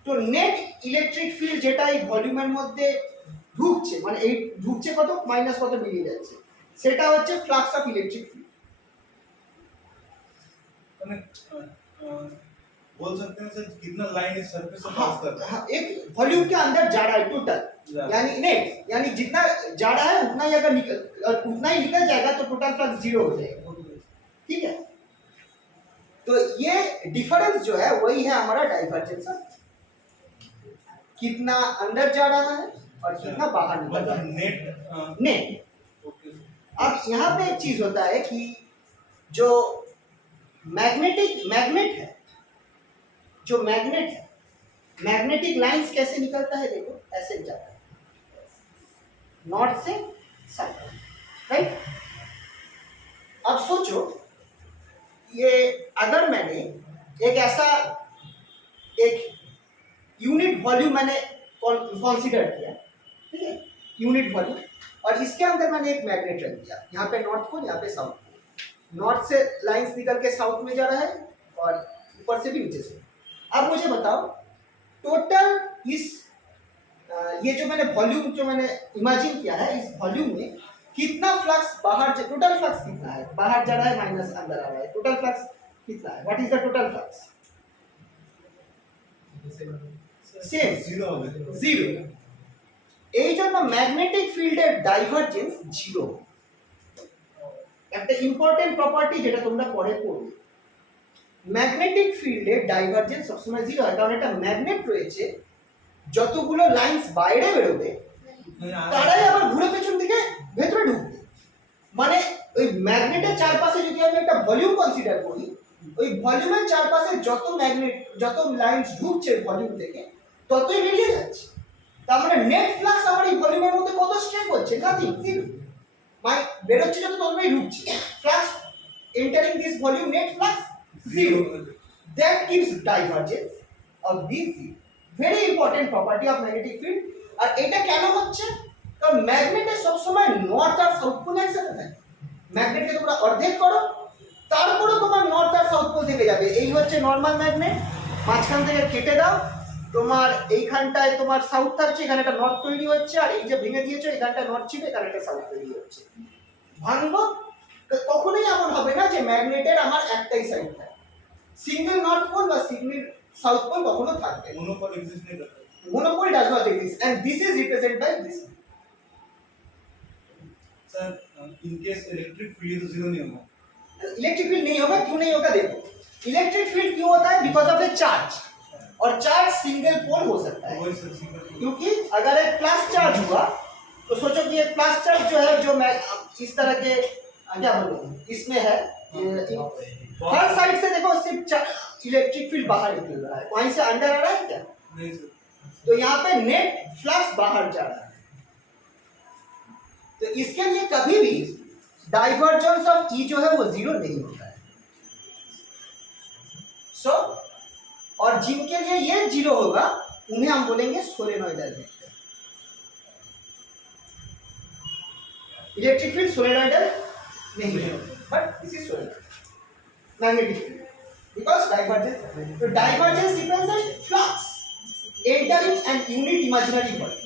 তো নেট ইলেকট্রিক ফিল্ড যেটা এই ভলিউমের মধ্যে ঢুকছে, মানে এই ঢুকছে কত মাইনাস কত বেরিয়ে যাচ্ছে, সেটা হচ্ছে ফ্লাক্স অফ इलेक्ट्रिक फील्ड। बोल सकते हैं सर कितना लाइन इस सरफेस से पास कर रहा है? हाँ, एक वॉल्यूम के अंदर जा रहा है टोटल, यानी नेट, यानी जितना जा रहा है उतना ही अगर निकल, और उतना ही निकल जाएगा तो टोटल फ्लक्स जीरो हो जाएगा, ठीक है। तो ये डिफरेंस जो है वही है हमारा डाइवर्जेंस, कितना अंदर जा रहा है और कितना बाहर निकल रहा है, नेट नेट। अब यहाँ पे एक चीज होता है कि जो मैग्नेट है, जो मैग्नेट है, मैग्नेटिक लाइंस कैसे निकलता है, देखो ऐसे जाता है नॉर्थ से साउथ, राइट। अब सोचो ये अगर मैंने एक ऐसा एक यूनिट वॉल्यूम मैंने कंसीडर किया, ठीक है, यूनिट वॉल्यूम, और इसके अंदर मैंने एक मैग्नेट रख दिया, यहाँ पे नॉर्थ को, यहाँ पे साउथ को। नॉर्थ से लाइंस निकल के साउथ में जा रहा है और ऊपर से भी नीचे से। अब मुझे बताओ टोटल इस ये जो मैंने वॉल्यूम जो मैंने इमेजिन किया है, इस वॉल्यूम में कितना फ्लक्स बाहर, टोटल फ्लक्स कितना है, बाहर जा रहा है माइनस अंदर आ रहा है, टोटल फ्लक्स कितना है, what is the total flux? Same, zero हो गया জিরো। এই জন্য ম্যাগনেটিক ফিল্ডের ডাইভারজেন্স জিরো। একটা ইম্পর্টেন্ট প্রপার্টি যেটা তোমরা পরে পড়বে, ম্যাগনেটিক ফিল্ডের ডাইভারজেন্স সবসময় জিরো হয়, কারণ এটা ম্যাগনেট রয়েছে, যতগুলো লাইন্স বাইরে বেরোবে তারাই আবার ঘুরে পেছন দিকে ভেতরে ঢুকবে। মানে ওই ম্যাগনেটের চারপাশে যদি আমি একটা ভলিউম কনসিডার করি, ওই ভলিউমের চারপাশে যত ম্যাগনেট, যত লাইন্স ঢুকছে ভলিউম থেকে ততই বেরিয়ে যাচ্ছে। তার মানে নেট ফ্লাক্স আমার এই ভলিউমের মধ্যে কত স্ট্রেক হচ্ছে, নাথিং, জিরো। মানে বেরোচ্ছে যত ততই ঢুকছে, flux entering this volume net flux zero. That gives divergence of this zero, very important property of magnetic field. আর এটা কেন হচ্ছে, কারণ ম্যাগনেটের সবসময় নর্থ আর সাউথ পোল একসাথে থাকে। ম্যাগনেটকে তোমরা অর্ধেক করো, তারপরে তোমার নর্থ আর সাউথ পোল থেকে যাবে। এই হচ্ছে নর্মাল ম্যাগনেট, মাঝখান থেকে কেটে দাও, তোমার এইখানটায় তোমার সাউথ থাকছে, এখানে একটা নর্থ তৈরি হচ্ছে, আর এই যে ভেঙে দিয়েছো এখানটা নর্থ ছিল, এখানে একটা সাউথ তৈরি হচ্ছে। ভাঙবো, কখনোই এমন হবে না যে ম্যাগনেটের আমার একটাই সাইড থাকে, সিঙ্গেল নর্থ পোল বা সিঙ্গেল সাউথ পোল কখনো থাকবে না। मोनोपोल एग्जिस्ट नहीं करता। Monopole does not exist and this is represented by this। Sir in case electric field तो जीरो नहीं होगा। इलेक्ट्रिक फील्ड नहीं होगा, क्यों नहीं होगा देखो, इलेक्ट्रिक फील्ड क्यों होता है, बिकॉज ऑफ ए चार्ज, और चार्ज सिंगल पोल हो सकता है, वही सर सिंगल क्योंकि अगर एक प्लस चार्ज हुआ तो सोचो कि एक प्लस चार्ज जो है, जो मैं इस तरह के क्या बोलूं इसमें है, हर साइड से देखो सिर्फ इलेक्ट्रिक फील्ड बाहर निकल रहा है, वहीं से अंदर आ रहा है क्या, नहीं सर। तो यहाँ पे नेट फ्लक्स बाहर जा रहा है। तो इसके लिए कभी भी डाइवर्जेंस ऑफ ई जो है वो जीरो नहीं होता है। सो और जिनके लिए ये जीरो होगा उन्हें हम बोलेंगे solenoidal vector. Electric field solenoidal नहीं है, but this is solenoidal magnetic field, because divergence, तो divergence represent flux entering an unit imaginary body।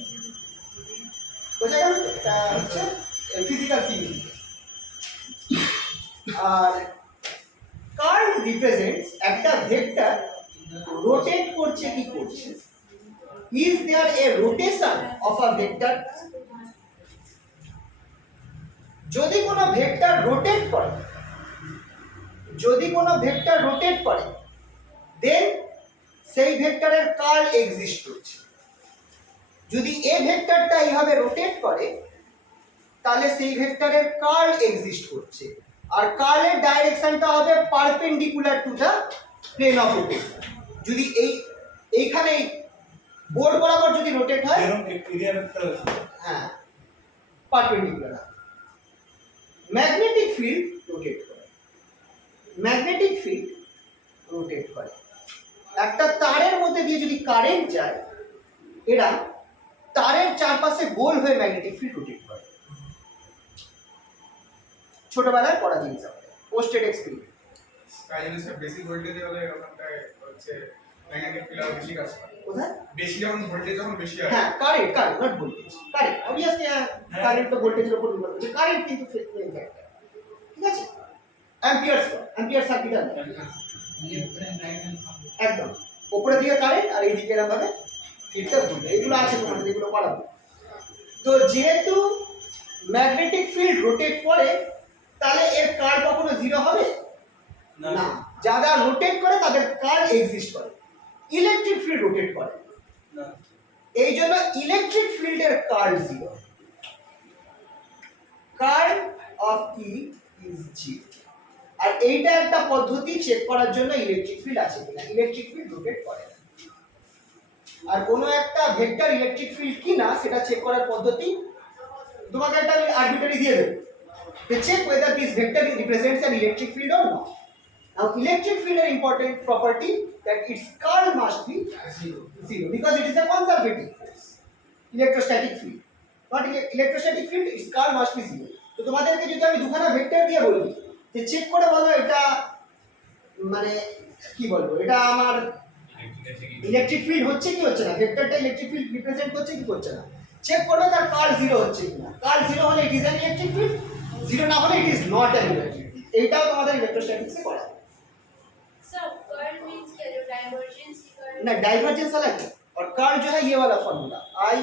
বোঝা গেল, এটা হচ্ছে ফিজিক্যাল থিওরি। আর কার্ল রিপ্রেজেন্টস একটা ভেক্টর রোটেট করছে কি করছে, is there a rotation of a vector? যদি কোনো ভেক্টর রোটেট করে, যদি কোনো ভেক্টর রোটেট করে, দেন সেই ভেক্টরের কার্ল এক্সিস্ট করছে। যদি এ ভেক্টরটা এইভাবে রোটেট করে তাহলে সেই ভেক্টরের কার্ল এক্সিস্ট করছে, আর কার্লের ডাইরেকশনটা হবে perpendicular to the plane of rotation. যদি এইখানে বোর্ড বরাবর যদি রোটেট হয়, এরকম এরিয়া ভেক্টর আছে। হ্যাঁ, পারপেন্ডিকুলার। ম্যাগনেটিক ফিল্ড রোটেট করে, ম্যাগনেটিক ফিল্ড রোটেট করে। একটা তারের মধ্যে দিয়ে যদি কারেন্ট যায়, এরা তারের চারপাশে গোল হয়ে ম্যাগনেটিক ফিল্ড রোটেট করে। ছোটবেলায় পড়া জিনিস আমাদের পোস্টেড এক্সপেরিমেন্ট। তাই জন্য স্যার বেশি ভোল্টেজে হলে ওখানটায় হচ্ছে ম্যাগনেটিক ফিল্ড আরো বেশি কাজ করে। কোথায়? বেশি যখন ভোল্টেজ যখন বেশি হয়, হ্যাঁ, current not voltage. Current obviously, current তো ভোল্টেজের উপর নির্ভর করছে। কারেন্ট কিন্তু ফ্রিকোয়েন্সি ফ্যাক্টর, ঠিক আছে? অ্যাম্পিয়ার সার্কিট আছে লেফট হ্যান্ড রাইট হ্যান্ড একদম উপরের দিকে কারেন্ট আর এই দিকে এরকম ভাবে ফিল্ডটা ঘুরবে। এগুলো আছে তোমাদের, এগুলো করাবো। তো যেহেতু ম্যাগনেটিক ফিল্ড রোটেট করে, তাহলে এর কার্ল কখনো জিরো হবে না। যারা রোটেট করে তাদের কার্ল এক্সিস্ট করে। ইলেকট্রিক ফিল্ড রোটেট করে, না, এই জন্য ইলেকট্রিক ফিল্ডের curl zero. Curl of E is zero. আর এইটা একটা পদ্ধতি চেক করার জন্য ইলেকট্রিক ফিল্ড আছে কিনা। ইলেকট্রিক ফিল্ড রোটেট করে না। আর কোনো একটা ভেক্টর ইলেকট্রিক ফিল্ড কিনা সেটা চেক করার পদ্ধতি তোমাকে একটা আরবিটারি দিয়ে দেব। To check whether this vector represents an electric field or not. Now, electric field is important property that its curl must be zero because it is a conservative force. Electrostatic field, not electrostatic field, its curl must be zero. তো তোমাদেরকে যদি আমি দুখানা ভেক্টর দিয়ে বলি যে চেক করে বলো এটা মানে কি বলবো, এটা আমার ইলেকট্রিক ফিল্ড হচ্ছে কি হচ্ছে না, ভেক্টরটা ইলেকট্রিক ফিল্ড রিপ্রেজেন্ট করছে কি করছে না, চেক করবে তার কার্ল জিরো হচ্ছে কিনা। কার্ল জিরো হলে it is an electric field, zero না হলে it is not an electric field. এইটাও তোমাদের ইলেকট্রোস্ট্যাটিক্সে করা है। So curl means क्या जो divergence की curl ना डाइवर्जेंस अलग है और कर्ल जो है ये वाला फॉर्मूला आई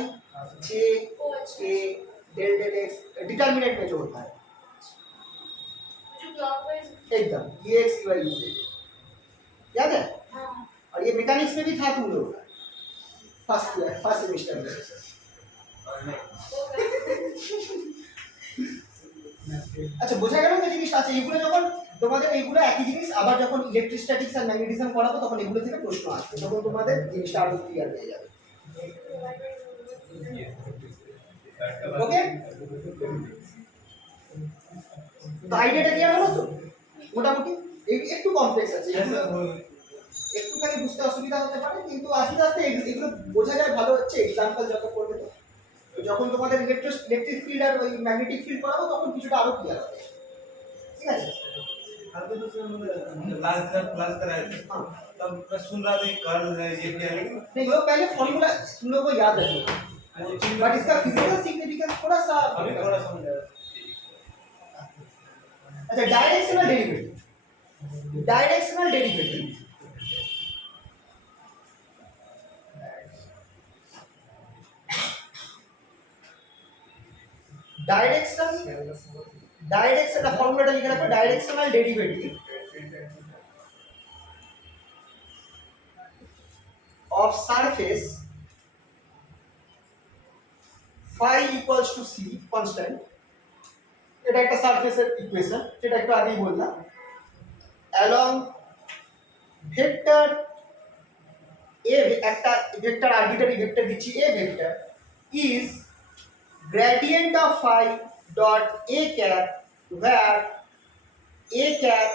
जे के डेल डेल एक्स डिटरमिनेंट में जो होता है जो clockwise एकदम ये एक्स वाई जेड याद है। हाँ और ये मैकेनिक्स में भी था तुम लोग फर्स्ट सेमेस्टर में। আচ্ছা, বোঝা গেল তো জিনিসটা আছে। এগুলো যখন তোমাদের এইগুলো একই জিনিস, আবার যখন ইলেকট্রোস্ট্যাটিক্স আর ম্যাগনেটিজম পড়াবো তখন এগুলো থেকে প্রশ্ন আসবে, তখন তোমাদের জিনিসটা আরো ক্লিয়ার হয়ে যাবে। ওকে, তো আইডিয়াটা ক্লিয়ার হলো তো মোটামুটি? একটু কমপ্লেক্স আছে, একটুখানি বুঝতে অসুবিধা হতে পারে, কিন্তু আস্তে আস্তে এগুলো বোঝা যায় ভালো হচ্ছে এক্সাম্পল যত করবে। তো যখন তোমাদের ইলেকট্রিক ফিল্ড আর ওই ম্যাগনেটিক ফিল্ড পড়াবো তখন কিছুটা আরো ক্লিয়ার হবে, ঠিক আছে? हल्के तो सर मुझे लास्ट क्लास कराया था, हाँ। तब मैं सुन रहा था कर्ल है ये क्या है, नहीं, वो पहले फॉर्मूला तुम लोगों को याद रखिए, बट इसका फिजिकल सिग्निफिकेंस थोड़ा सा अभी थोड़ा समझ आया। अच्छा, directional derivative. Directional derivative direction का फॉर्मूलाটা লিখে রাখো। Directional derivative of surface phi equals to c constant, এটা একটা সারফেসের ইকুয়েশন, যেটা একটু আগেই বললাম। along vector a, একটা ভেক্টর আরবিটারি ভেক্টর দিচ্ছি a vector is gradient of phi dot a cap where a cap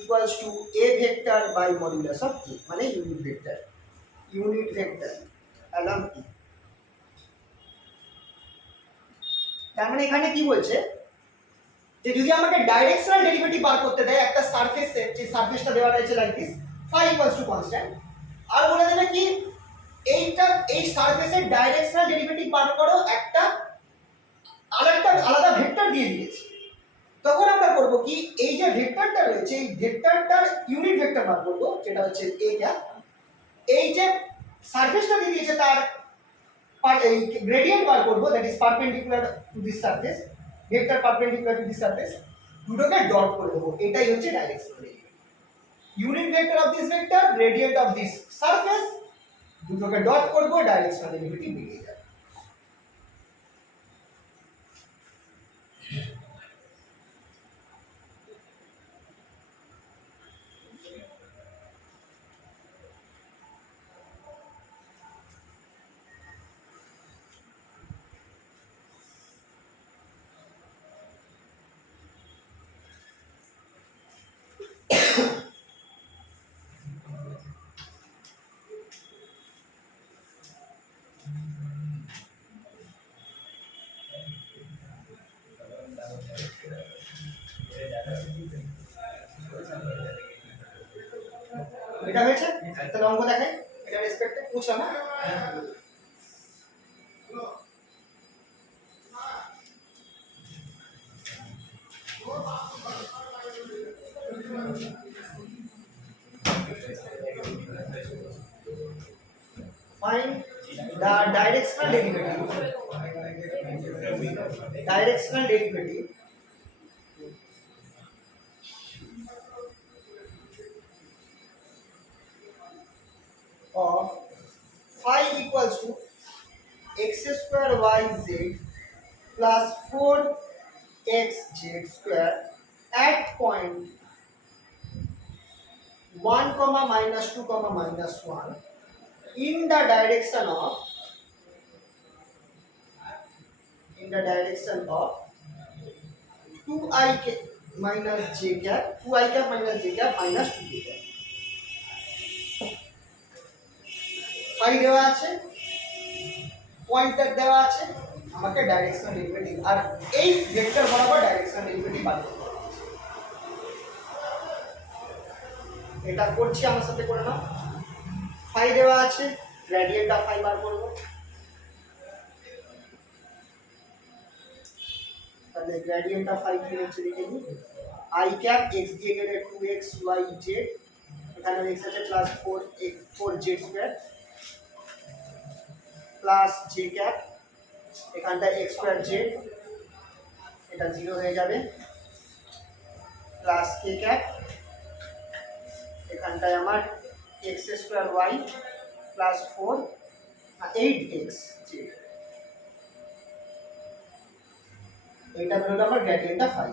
equals to a vector by modulus of a, মানে ইউনিট ভেক্টর along e। তার মানে এখানে কি বলছে যে যদি আমাকে ডাইরেকশনাল ডেরিভেটিভ বার করতে দেয় একটা সারফেসের, যে সারফেসটা দেওয়া রয়েছে like this, phi equals to constant, আর বলে দেবে কি এইটা এই সারফেসের ডাইরেকশনাল ডেরিভেটিভ বার করো একটা আলাদা ভেক্টর দিয়ে দিয়েছে, তখন আমরা করব কি এই যে ভেক্টরটা রয়েছে এই ভেক্টরটার ইউনিট ভেক্টর বার করব, যেটা হচ্ছে a ক্যাপ। এই যে সারফেসটা দিয়ে দিয়েছে তার গ্রেডিয়েন্ট বার করবো, that is perpendicular to this surface, vector perpendicular to this surface, দুটোকে ডট করে দেবো, এটাই হচ্ছে directional derivative. Unit vector of this vector, gradient of this surface, দুটোকে ডট করবো, ডাইরেকশনাল ডেরিভেটিভ বেরিয়ে যাবে। এটা হয়েছে, তাহলে অঙ্ক দেখাই, এটা রেসপেক্টে বুঝছো না? Find the directional derivative. Directional derivative of phi equals to x square yz plus 4xz square at point 1 comma minus 2 comma minus 1 in the direction of 2i minus j cap, 2i cap minus j cap minus 2j cap. Phi দেওয়া আছে, পয়েন্টার দেওয়া আছে, আমাকে ডাইরেকশনাল ডেরিভেটিভ আর এই ভেক্টর বরাবর ডাইরেকশনাল ডেরিভেটিভ বার করতে হবে। এটা করছি, আমার সাথে করে নাও। ফাই দেওয়া আছে, গ্রেডিয়েন্ট অফ ফাই বার করব। তাহলে গ্রেডিয়েন্ট অফ ফাই কি হচ্ছে দেখে নিই। আই ক্যাপ এক্স দিয়ে গেলে 2x y z, এখানে x আছে plus 4z square plus j cap, এখানটায় x স্কয়ার z, এটা 0 হয়ে যাবে, প্লাস k ক্যাপ, এখানটায় আমার x square y plus 4 8x z, এটা হলো আমার গ্রেডিয়েন্ট অফ ফাই।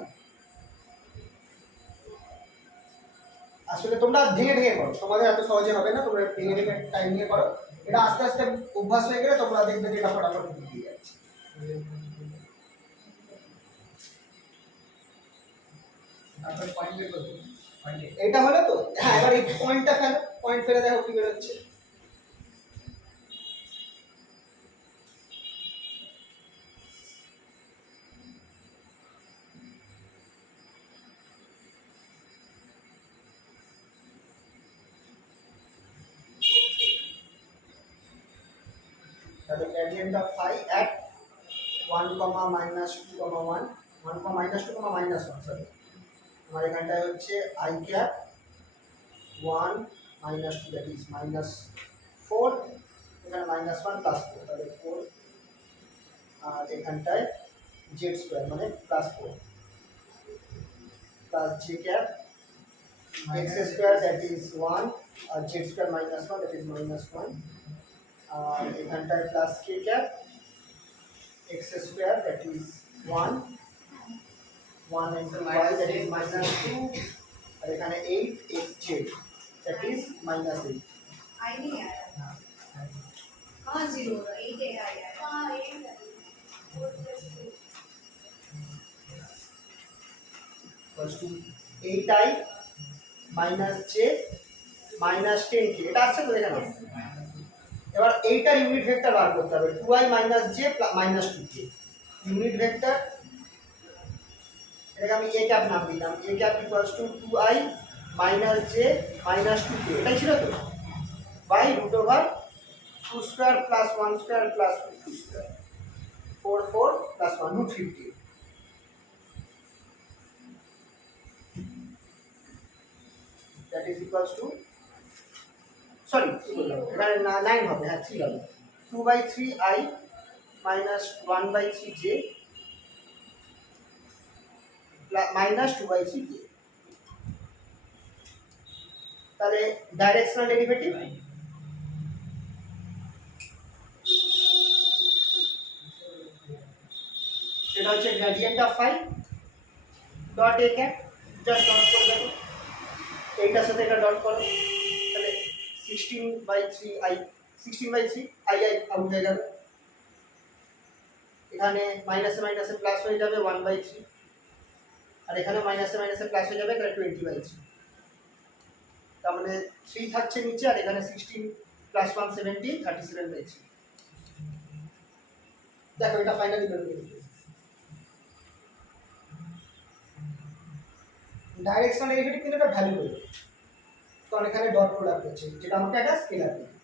আসলে তোমরা ভেঙে ভেঙে করো, তোমাদের এত সহজে হবে না, তোমরা ভেঙে ভেঙে টাইম নিয়ে করো, এটা আস্তে আস্তে অভ্যাস হয়ে গেলে তোমরা দেখবে যে এটা ফটাফট বুঝে যাচ্ছে। তারপর পয়েন্ট বের করবো, পয়েন্ট এটা হলো তো, হ্যাঁ এবার এই পয়েন্টটা ফেলো, পয়েন্ট ফেলে দেখো কি বের হচ্ছে। তাহলে gradient of phi at 1 comma minus 2 comma 1 1 comma minus 2 comma minus 1 sorry, আমার এখানটায় হচ্ছে I cap 1 minus 2 that is minus 4, এখানে minus 1 plus 4, তাহলে 4 আর এখানটায় z স্কয়ার মানে plus 4 plus j cap x square that is 1 আর z square minus 1 that is minus 1 আর এখানটায় plus k cap x square that is 1 1 into y that is minus 2 और এখানে 8xj that is minus 8 आई नहीं आया, कहाँ 0 हो रहा है, 8 आया, हाँ 8 है, 4 plus 2 equals to 8i minus j minus 10k, এটা আসছে তো এখানে। এবার এইটার ইউনিট ভেক্টর বার করতে হবে, 2i minus j minus 2k unit vector, এটাকে আমি a ক্যাপ নাম দিলাম, a cap equals to 2i minus j minus 2k, এটাই ছিল তো, by root over 2 square plus 1 square plus 2 square 4 4 plus 1 root 50, that is equals to, sorry এখানে 9 হবে, হ্যাঁ 3 হবে, 2/3i minus 1/3j minus 2/3j। তাহলে ডাইরেকশনাল ডেরিভেটিভ সেটা হচ্ছে gradient of phi dot a cap, just dot করে দেখো, এইটার সাথে এটা ডট করো, তাহলে 16/3i 16/3i আউট হয়ে যাবে, এখানে মাইনাসে মাইনাসে প্লাস হয়ে যাবে 1/3, আর এখানে মাইনাসে মাইনাসে প্লাস হয়ে যাবে, তাহলে 20/3। তার মানে 3 থাকছে নিচে, আর এখানে 16 প্লাস 1 17 37/3। দেখো এটা ফাইনালি বের করে দিই। ডাইরেকশনাল ডেরিভেটিভ কিন্তু এটা ভ্যালু দেবে, কারণ এখানে ডট প্রোডাক্ট আছে যেটা আমাকে একটা স্কেলার দেবে।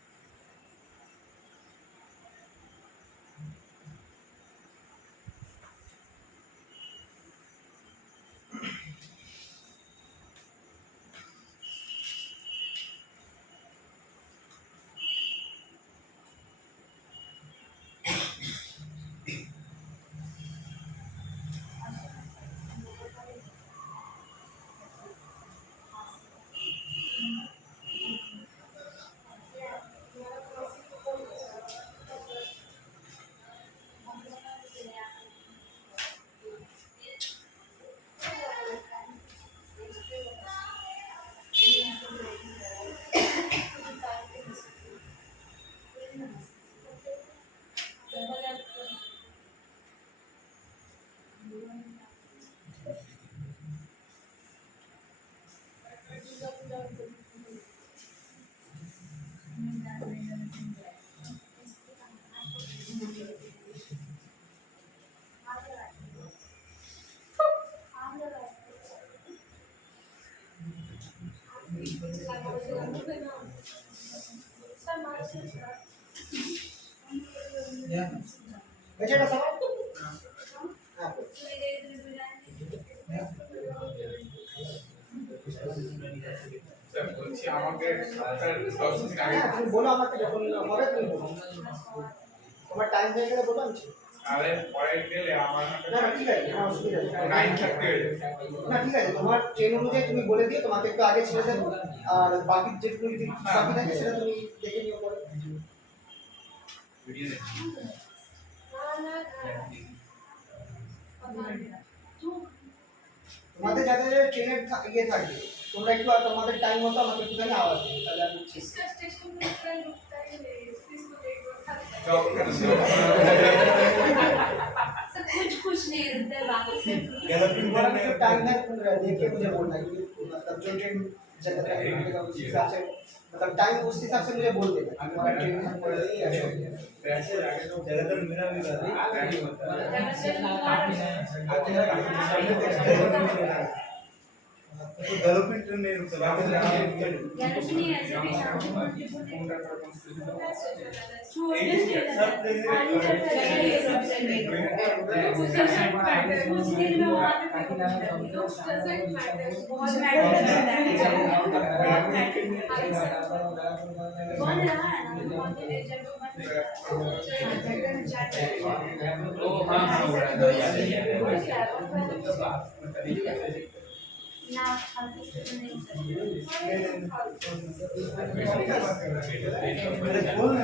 হয়েছে এটা সবাই? হ্যাঁ স্যার বলছি আমাকে 10 মিনিট আগে হ্যাঁ, তুমি বলো আমাকে, যখন হবে তুমি বলো, তোমার টাইম হয়ে গেলে বলো আমি check। আরে পরে গেলে আমার না না ঠিক আছে, কোনো অসুবিধা নেই। 9:30 না ঠিক আছে, তোমার ট্রেন অনুযায়ী তুমি বলে দিও, তোমাকে একটু আগে ছেড়ে দেবো, আর বাকি যেটুকু যদি বাকি থাকে সেটা তুমি দেখে নিও পরে। ভিডিও দেখছি তোমাদের যাতে ট্রেনের ইয়ে থাকবে, তোমরা একটু আর তোমাদের টাইম মতো আমাকে একটুখানি আওয়াজ দিও, তাহলে আমি ঠিক। इसका स्टेशन में ट्रेन रुकता ही नहीं, इसको देख জব করছি सब कुछ नहीं रुकता है बाकी से गैलरिंग तुम्हारा में जो टाइम है देख के मुझे बोलना, क्योंकि मतलब जो ट्रेन जगह का उस हिसाब से, मतलब टाइम उस हिसाब से मुझे बोल देना कि तुम्हारा ट्रेन है पड़ रही है। ऐसे आगे तो ज्यादातर मेरा भी रहता है तो गैलरिंग ट्रेन नहीं रुकता वापस गैलेक्सी नहीं ऐसे भी ना मेरे बोल ना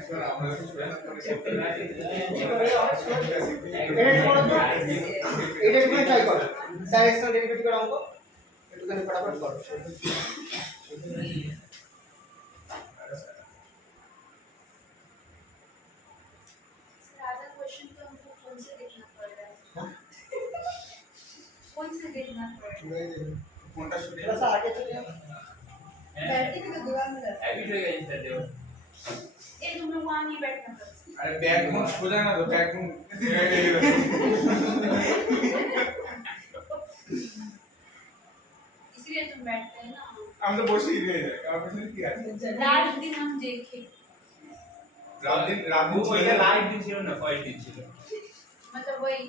এখন আমরা এটা একটু ট্রাই করো, ডাইরেকশনাল ডেরিভেটিভের অঙ্ক একটুখানি ফটাফট করো। आधा क्वेश्चन तो हमको फोन से देखना पड़ रहा है फोन से देखना पड़ रहा है কোনটা শুনে थोड़ा सा आगे चले जाओ। बैठने के तो दीवार में रहता हैबिट हो गया इससे देखो है ये तुम लोग वहाँ नहीं बैठना पड़ता আরে ব্যাগ মুখ সোজা না তো ব্যাগ মুখ इसलिए तुम बैठते हैं ना আমি তো বসেই রয়ে যাই আমার পেছনে কি আছে रात दिन हम देखे রাত দিন वो ছিল ये लाइट दिन ছিল না ফাইট दिन ছিল मतलब वही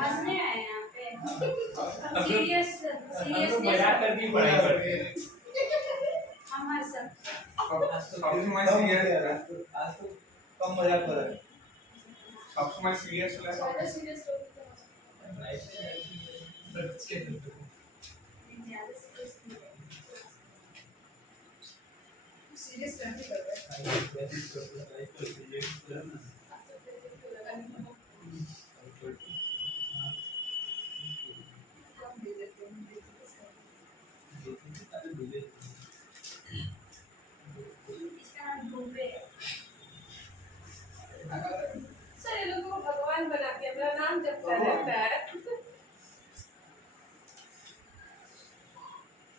हंसने आए यहाँ पे सीरियस हम लोग सीरियसनेस मजाक करके ही पढ़ाई करते हैं। हमारे सब সবসময় कम সিরিয়াস आज तो कम मजाक कर रहा है। সবসময় সিরিয়াস হলে ज्यादा सीरियस लोग तो बच्चे तो ज्यादा सीरियस नहीं है सीरियस रहने कर रहा है। इसका नाम डूबे है सर ये लोगों को भगवान बना के अपना नाम जपता रहता है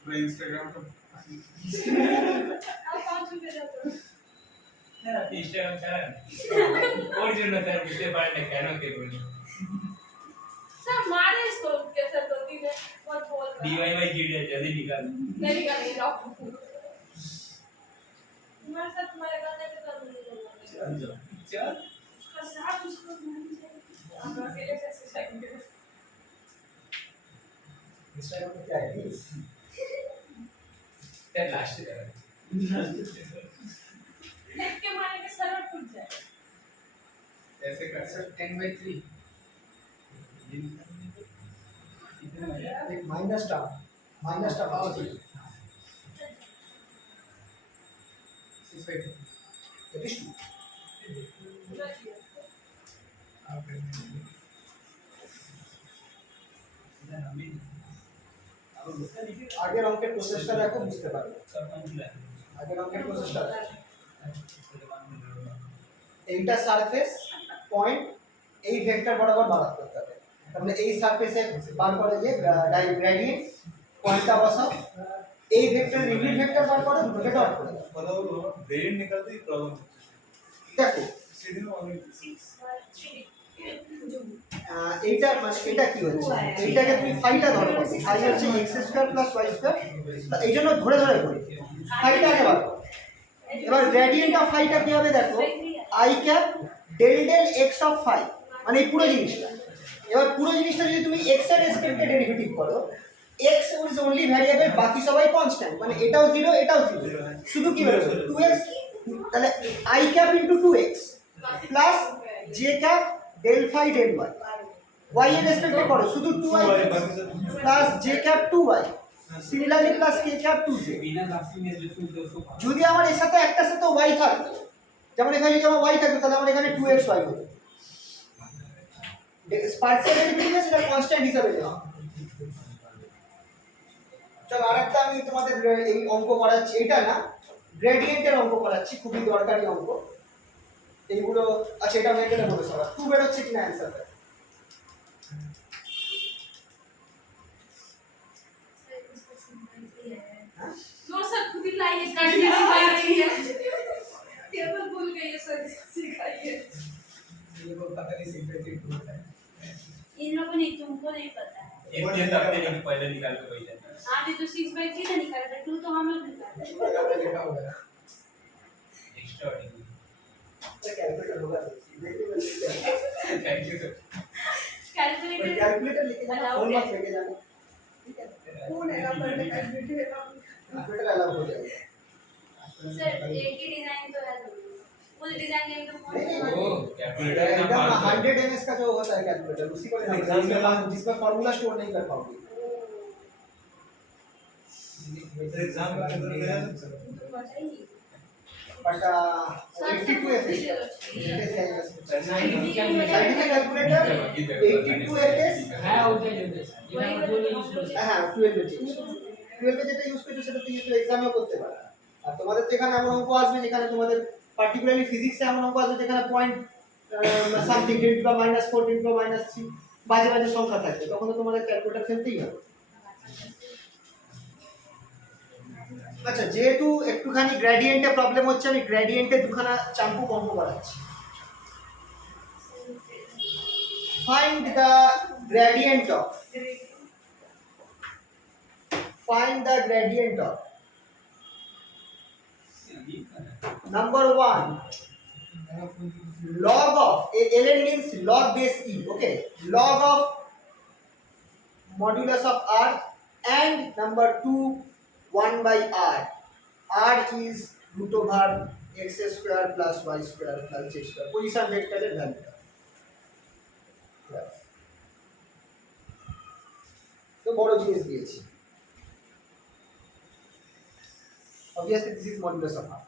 পুরো ইনস্টাগ্রামটা आप 5 रुपए दो तो ইনস্টাগ্রাম চালান ওর জন্য স্যার বুঝতে পারেন না কেন কে বলি सर मारे इसको कैसे गलती ने बहुत बोल रहा है डीवाई जीडी जल्दी निकाल नहीं निकालेंगे डॉक्टर तुम्हारे साथ तुम्हारे गाने पे कर दूंगा चल उसका साथ उसको नहीं चाहिए आप अकेले कैसे जाएंगे इंस्टाग्राम पे क्या है सर लास्ट कर लेट के मारने के सर टूट जाए ऐसे कर सर 10/3 एक माइनस टा पावर चाहिए 6/2 that is 2 আগের অঙ্কের প্রসেসটা দেখো বুঝতে পারবে আগের অঙ্কের প্রসেসটা এইটা সারফেস পয়েন্ট এই ভেক্টর বরাবর বার করতে হবে তাহলে এই সারফেসে বার করে যে গ্রেডিয়েন্ট পয়েন্টটা বসাও এই ভেক্টর রিপিট ভেক্টর বার করো দুটোকে ডট করে দাও मतलब ग्रेड निकलते ही प्रॉब्लम দেখো सीधी में ऑनलाइन 6/3 এইটা মানে এটা কি হচ্ছে এইটাকে তুমি ফাইটা ধরো ফাই হচ্ছে x square plus y square এই জন্য ধরে ধরে করি ফাইটা আগে বার করো। এবার গ্রেডিয়েন্ট অফ ফাইটা কি হবে দেখো i cap del del x of phi মানে এই পুরো জিনিসটা এবার পুরো জিনিসটা যদি তুমি x এর রেসপেক্টে ডেরিভেটিভ করো x ইজ অনলি ভ্যারিয়েবল বাকি সবাই কনস্ট্যান্ট মানে এটাও 0 এটাও 0 শুধু কি বেরোবে 2x তাহলে i cap into 2x plus j cap del phi del y y এর রেসপেক্টে করো শুধু 2y बाकी सब plus j cap 2y similarly plus k cap 2j बिना लाफिंग এর যদি 200 যদি আমার এর সাথে একটা সাথে y থাকতো যেমন এখানে যদি আমার y থাকতো তাহলে আমার এখানে 2xy হতো পার্সিয়াল ডেরিভেটিভ সেটা কনস্ট্যান্ট হিসাবে নেওয়া চলো আরেকটা আমি তোমাদের এই অঙ্ক করাচ্ছি এটা না গ্রেডিয়েন্টের অঙ্ক করাচ্ছি খুবই দরকারি অঙ্ক এইগুলো আচ্ছা এটা আমি একটা বলে সবার 2 বের হচ্ছে কিনা অ্যানসারটা হ্যাঁ नो सर खुद ही लाइए काट के सिखाई रही है टेबल भूल गई है सर सिखाइए ये को पता नहीं 6/2 होता है इन लोगों ने तुमको नहीं पता है एक के हफ्ते नहीं पहले निकाल के वही जाता आगे तो 6/3 का निकाला था 2 तो हम लोग निकालते हैं आपने देखा होगा एक्स्ट्रा ऑर्डिनरी तो कैलकुलेटर होगा thank you sir calculator calculator लेके जाना Allowed फोन है। मत लेके जाना ठीक है कौन है ना पढ़ने का वीडियो कैलकुलेटर अलाउ हो जाएगा सर एक ही डिजाइन तो है फुल डिजाइन में तो फोन नहीं, से ओ कैलकुलेटर का एकदम नाम 100 ms का जो होता है कैलकुलेटर उसी को लेना Exam में जिसमें फार्मूला स्टोर नहीं कर पाओगे एग्जाम का अंदर गया बताइए but 82 fs scientific calculator 82 fs হ্যাঁ ওটাই ওটাই যেটা আমরা বলে ইউজ করছি হ্যাঁ 12 এ যেটা ইউজ করছো সেটা তুমি তো এক্সামেও করতে পারো আর তোমাদের তো এখানে এমন অঙ্ক আসবে যেখানে তোমাদের পার্টিকুলারলি ফিজিক্সে এমন অঙ্ক আসবে যেখানে পয়েন্ট সামথিং 10 বা -4 10 বা -3 বাজে বাজে সংখ্যা থাকবে তখন তো তোমাদের ক্যালকুলেটর ফেলতেই হবে আচ্ছা যেহেতু একটুখানি গ্রেডিয়েন্টে প্রবলেম হচ্ছে আমি গ্রেডিয়েন্টে দুখানা চাম্পু অঙ্ক করাচ্ছি find the gradient of find the gradient of number 1 log of ln means log base e, okay, log of modulus of r, and number 2 1 by r. R is root over x square plus y square plus z square, position vector এর ভ্যালু। তো বড় জিনিস দিয়েছি, obviously this is modulus of r.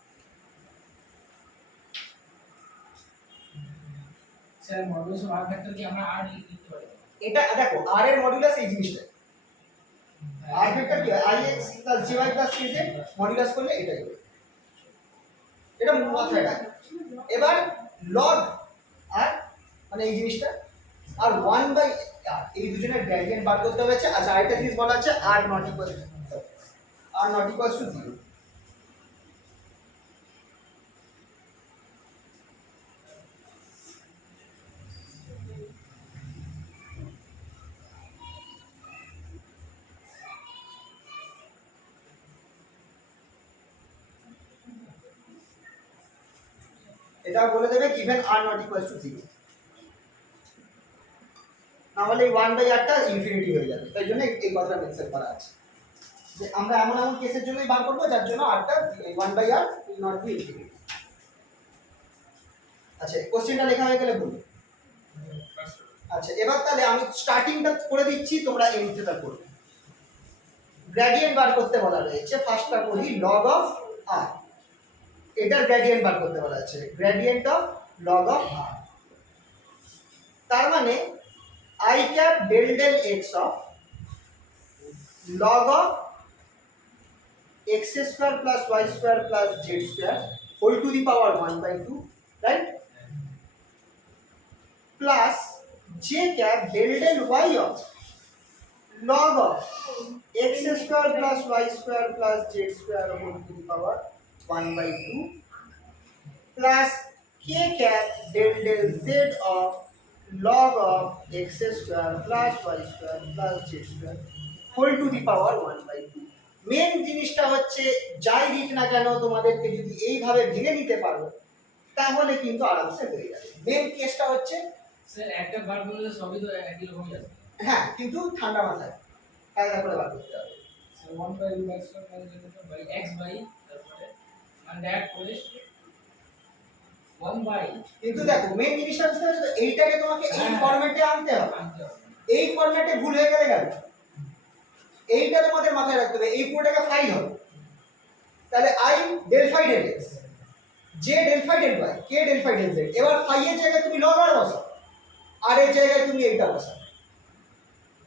Sir modulus of r vector কি আমরা আর লিখতে পারি? এটা দেখো r এর মডুলাস এই জিনিসটা, r ভেক্টর কি ix plus jy plus kz modulus করলে এটাই হবে, এটা মাথায় রাখো। এবার log r মানে এই জিনিসটা আর 1 বাই r, এই দুজনের গ্রেডিয়েন্ট বার করতে হবে। আচ্ছা আরেকটা জিনিস বলা আছে r not equal to 0। এটা বলে দেবে given r not equal to 0, না হলে 1 বাই r টা ইনফিনিটি হয়ে যাবে। তাই জন্য এই কথাটা মেনশন করা আছে যে আমরা এমন এমন কেসের জন্যই বার করব যার জন্য r টা 1 by r will not be infinity। আচ্ছা কোশ্চেনটা লেখা হয়ে গেলে বলুন। আচ্ছা এবার তাহলে আমি স্টার্টিংটা করে দিচ্ছি, তোমরা এমনিতে করবে। গ্রেডিয়েন্ট বার করতে বলা রয়েছে, ফার্স্টটা করি log of r, এটার গ্রেডিয়েন্ট বার করতে বলা আছে, gradient of log of r। তার মানে I cap del del x of log of x square plus y square plus z square whole to the power 1 by 2, right? Plus j cap del del y of log of x square plus y square plus z square whole to the power 1 by 2 plus k cap del del z of log of x square plus y square plus z square whole to the power 1 by 2। Main জিনিসটা হচ্ছে যাই দিক না কেন তোমাদেরকে যদি এইভাবে ভেঙে নিতে পারো তাহলে কিন্তু আরামসে হয়ে যাবে। মেন কেসটা হচ্ছে স্যার একটা বার করলে সবই তো একই রকমই আসবে। হ্যাঁ কিন্তু ঠান্ডা মাথায় কায়দা করে বার করতে হবে। Sir 1 by root x square by x by তারপরে মানে ডাইরেক্ট করে 1 বাই, কিন্তু দেখো মেন জিনিসটা হচ্ছে এইটাকে তোমাকে এই ফরম্যাটে আনতে হবে। এই ফরম্যাটে ভুল হয়ে গেলে গেল, এইটা তোমাদের মাথায় রাখতে হবে। এই পুরোটাকে ফাই হবে, তাহলে i del phi del x, j del phi del y, k del phi del z। এবার phi এর জায়গায় তুমি log r বসাও, r এর জায়গায় তুমি এইটা বসাও।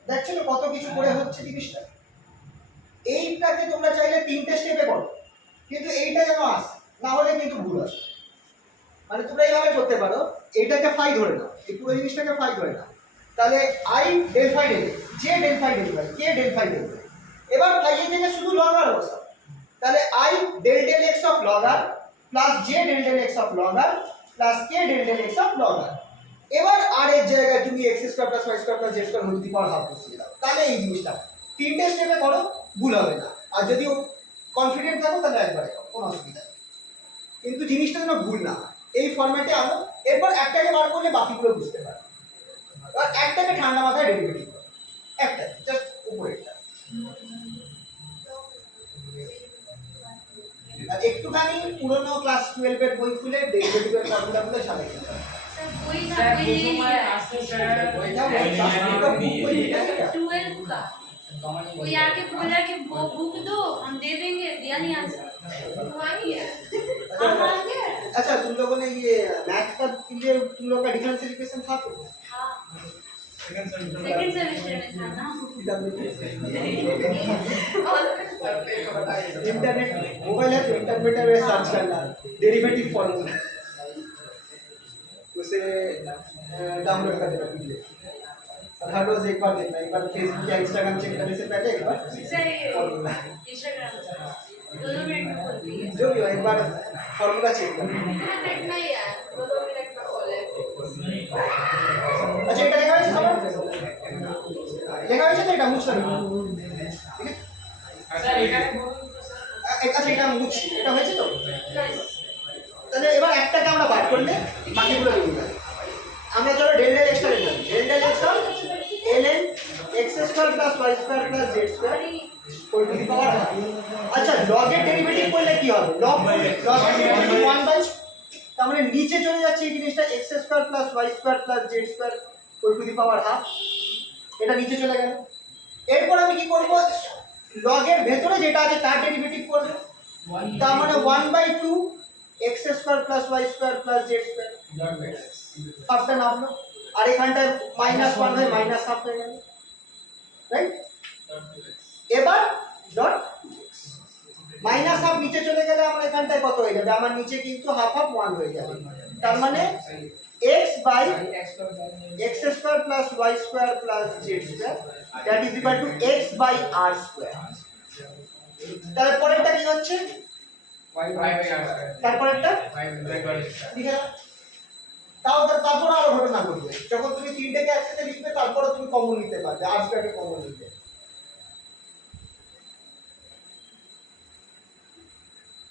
দেখছো না কত কিছু করে হচ্ছে জিনিসটা। এইটাকে তোমরা চাইলে তিনটে স্টেপে করো, কিন্তু এইটা যেন আসে, না হলে কিন্তু ভুল আসে। মানে তোমরা এইভাবে করতে পারো, এইটাকে ফাই ধরে নাও, এই পুরো জিনিসটাকে ফাই ধরে নাও, তাহলে i del phi del x, j del phi del y, k del phi del z। এবার ফাই এর জায়গায় শুধু log r বসাও, তাহলে i del del x of log r plus j del del x of log r plus k del del x of log r। এবার r এর জায়গায় তুমি x square plus y square plus z square whole to the power half বসিয়ে দাও। তাহলে এই জিনিসটা তিনটে স্টেপে করো, ভুল হবে না। আর যদি কনফিডেন্ট থাকো তাহলে একবারে করো, কোনো অসুবিধা নেই। কিন্তু জিনিসটা যেন ভুল না হয়, এই ফরম্যাটে আনো। এরপর একটাকে বার করলে বাকিগুলো বুঝতে পারবে। আর একটাকে ঠান্ডা মাথায় ডেরিভেটিভ করো, একটা জাস্ট উপরেরটা। আর একটুখানি পুরনো ক্লাস 12 এর বই খুলে ডেরিভেটিভের ফর্মুলাগুলো সাজাই দিতে হবে। सर वही ना স্যার वही প্রথমে আসছে স্যার এটা বই বাকিটা বুক বই এটা এটা। 12 का कोई आके बोला कि वो बुक दो हम दे देंगे, दिया नहीं आंसर मांगी है हाँ मांगे अच्छा तुम लोगों ने ये मैथ का लिए तुम लोग का डिफरेंशियल इक्वेशन था तो हाँ सेकंड सेमेस्टर सेकंड सेमेस्टर में था ना इंटरनेट मोबाइल है तो इंटरनेट में सर्च करना डेरिवेटिव फॉर्मूला, उसे डाउनलोड कर देना पीडीएफ। हर रोज एक बार देखना, एक बार फेसबुक या इंस्टाग्राम चेक करने से पहले एक बार सर फॉर्मूला इंस्टाग्राम दोनों मिनट में खोलती है जो भी हो एक बार फॉर्मूला चेक करना। मिनट नहीं है 2 मिनट में खोले अच्छा এটা লেখা হয়েছে সবার লেখা হয়েছে তো এটা মুছতে হবে ঠিক আছে। আমরা চলো ডেল ডেল এক্সটা লিখলাম। Del del x of ln x square plus y square plus z square whole to the power half. আচ্ছা লগ এর ডেরিভেটিভ করলে কি হবে? লগ এর ডেরিভেটিভ 1/, তার মানে নিচে চলে যাচ্ছে এই জিনিসটা x square plus y square plus z square whole to the power half, এটা নিচে চলে গেল। এরপর আমি কি করব? লগ এর ভেতরে যেটা আছে তার ডেরিভেটিভ করব, তার মানে 1/2 x square plus y square plus z square হাফটা নামলো, আর এখানটায় -1 হয়ে -1/2 হয়ে গেল, রাইট? এবার ডট -1/2 নিচে চলে গেলে আমার এখানটায় কত হয়ে যাবে? আমার নিচে কিন্তু হাফ 1 হয়ে যাবে, তার মানে x by x square plus y square plus z square that is equal to x by r square. তারপরেরটা কি হচ্ছে? তারপরেরটা লিখে দাও। তারপর আরো ঘটনা ঘটবে, যখন তুমি তিনটাকে একসাথে লিখবে তারপরে তুমি কমন নিতে পারবে, r স্কয়ারকে কমন নিতে।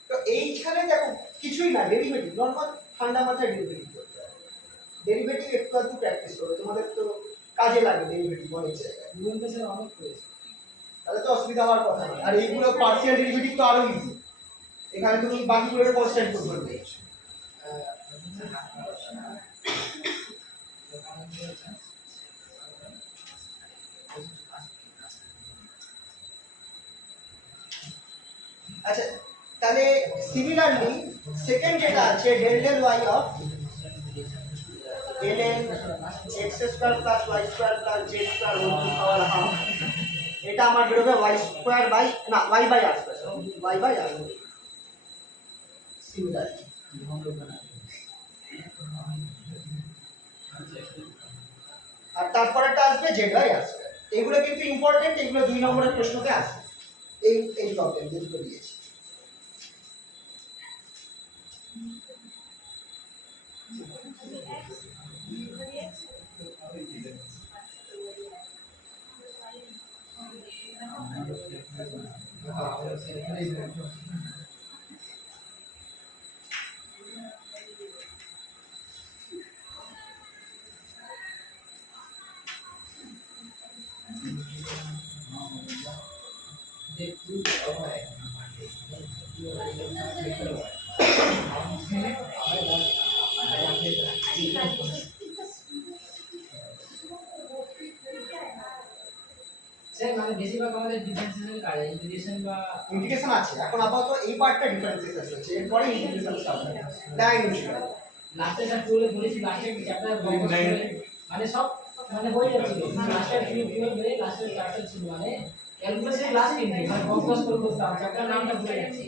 তো এইখানে দেখো কিছুই না, ডেরিভেটিভ নরমাল ঠান্ডা মাথায় ডেরিভেটিভ করতে হবে। ডেরিভেটিভ একটু আধটু প্র্যাকটিস করো, তোমাদের তো কাজে লাগে ডেরিভেটিভ অনেক জায়গায়, তাহলে তো অসুবিধা হওয়ার কথা নয়। আর এইগুলো পার্সিয়াল ডেরিভেটিভ তো আরো ইজি, এখানে তুমি বাকিগুলোর কনস্ট্যান্ট করতে পারবে। আচ্ছা তাহলে সিমিলারলি সেকেন্ড যেটা আছে del del y of ln x square plus y square plus z square whole to power half, এটা আমার বেরোবে y স্কয়ার বাই না y by r square, y by r। Similarly আর তারপরেটা আসবে z বাই r স্কয়ার। এগুলো কিন্তু ইম্পর্টেন্ট, এগুলো 2 নম্বরের প্রশ্নতে আসে, এই প্রবলেম যেগুলো দিয়েছি। মানে বেশিরভাগ আমাদের ডিফারেন্সিয়েশন কাজ ইন্টিগ্রেশন বা ইন্টিগ্রেশন আছে, এখন আপাতত এই পার্টটা ডিফারেন্সিয়েশন আছে, এরপরে ইন্টিগ্রেশন স্টার্ট হবে। ডাইমেনশন লাস্টে সব পুরো বলেছি, লাস্টে চ্যাপ্টার মানে সব মানে হয়ে যাচ্ছে, লাস্টে টুয়েলভ এর লাস্টের চ্যাপ্টার ছিল মানে ক্যালকুলেশন ক্লাস কিনতে মানে ফোকাস করে করতাম, চ্যাপ্টার নামটা ভুলে যাচ্ছি,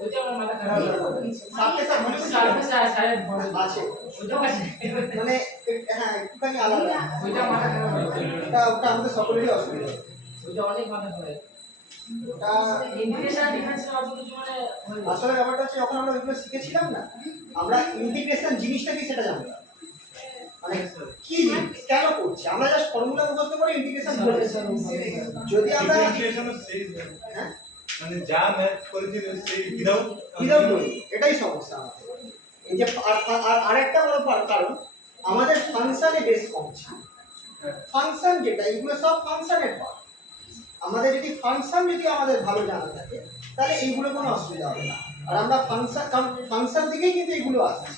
ওইটা আমার মাথা খারাপ হয়ে গেল। সাথে সাথে মনে সার্ফেস সাইড আছে ওইটা আছে মানে হ্যাঁ একটুখানি আলাদা, ওইটা মাথা খারাপ হয়ে গেল, ওটা আমাদের সকলেরই অসুবিধা, ওইটা অনেক মাথা খারাপ। ওটা ইন্টিগ্রেশন ডিফারেন্সিয়েশন অত কিছু মানে আসলে ব্যাপারটা হচ্ছে যখন আমরা ওইগুলো শিখেছিলাম না, আমরা ইন্টিগ্রেশন জিনিসটা কি সেটা জানতাম, মানে কি জিনিস কেন করছি, আমরা জাস্ট ফর্মুলা মুখস্থ করে ইন্টিগ্রেশন করে যদি আমরা ডিফারেন্সিয়েশনও সেই হ্যাঁ মানে যা ম্যাথ করেছি সেই উইদাউট এটাই সমস্যা আমাদের। এই যে আরেকটা বড় কারণ আমাদের ফাংশনে বেশ কম ছিল, ফাংশন যেটা এগুলো সব ফাংশনের পার্ট, আমাদের যদি ফাংশন যদি আমাদের ভালো জানা থাকে তাহলে এইগুলো কোনো অসুবিধা হবে না। আর আমরা ফাংশন থেকেই কিন্তু এগুলো আসছে,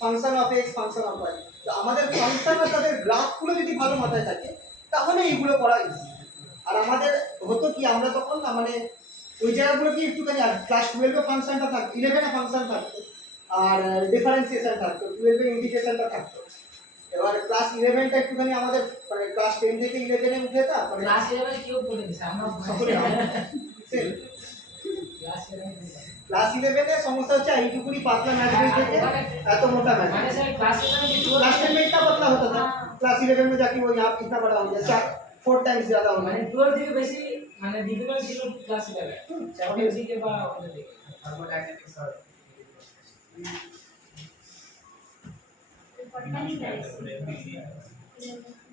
function of x function of y, তো আমাদের ফাংশন আর তাদের গ্রাফগুলো যদি ভালো মাথায় থাকে তাহলে এইগুলো করা ইজি। আর আমাদের হতো কি আমরা তখন না মানে ওই জায়গাগুলো কি একটুখানি ক্লাস 12 এ ফাংশনটা থাকতো, 11 এ ফাংশন থাকতো, আর ডিফারেন্সিয়েশন থাকতো, 12 এ ইন্টিগ্রেশনটা থাকতো। এবার ক্লাস 11 টা একটুখানি আমাদের মানে ক্লাস 10 থেকে 11 এ উঠে তা মানে ক্লাস 11 কেউ পড়ে দিছে আমরা সকলে ক্লাস 11 ক্লাস 11 এ সমস্যা হচ্ছে এইটুকুনি পাতলা ম্যাথ বই থেকে এত মোটা ম্যাথ, মানে স্যার ক্লাস 11 में क्लास 10 में इतना पतला होता था, क्लास 11 में जाके वो यहाँ इतना बड़ा हो गया, 4 टाइम्स ज्यादा हो মানে गया। 12 থেকে বেশি মানে ডিফিকাল্ট ছিল ক্লাস 11 সেভেন থেকে বা ওদের থেকে থার্মোডাইনামিক্স আর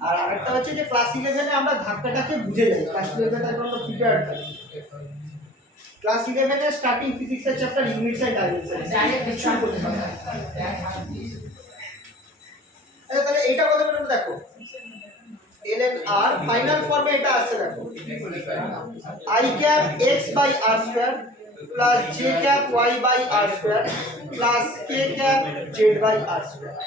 আর আরেকটা হচ্ছে যে ক্লাস 11 এ আমরা ধাক্কাটাকে বুঝে যাই, ক্লাস 12 এ আমরা প্রিপেয়ার্ড থাকি। ক্লাস 11 এ স্টার্টিং ফিজিক্সের chapter units and dimension direct কিছু করতে হবে না। এটা কত বেরোবে দেখো ln r ফাইনাল ফর্মে এটা আসছে দেখো I cap x by r square plus j cap y by r square plus k cap z by r square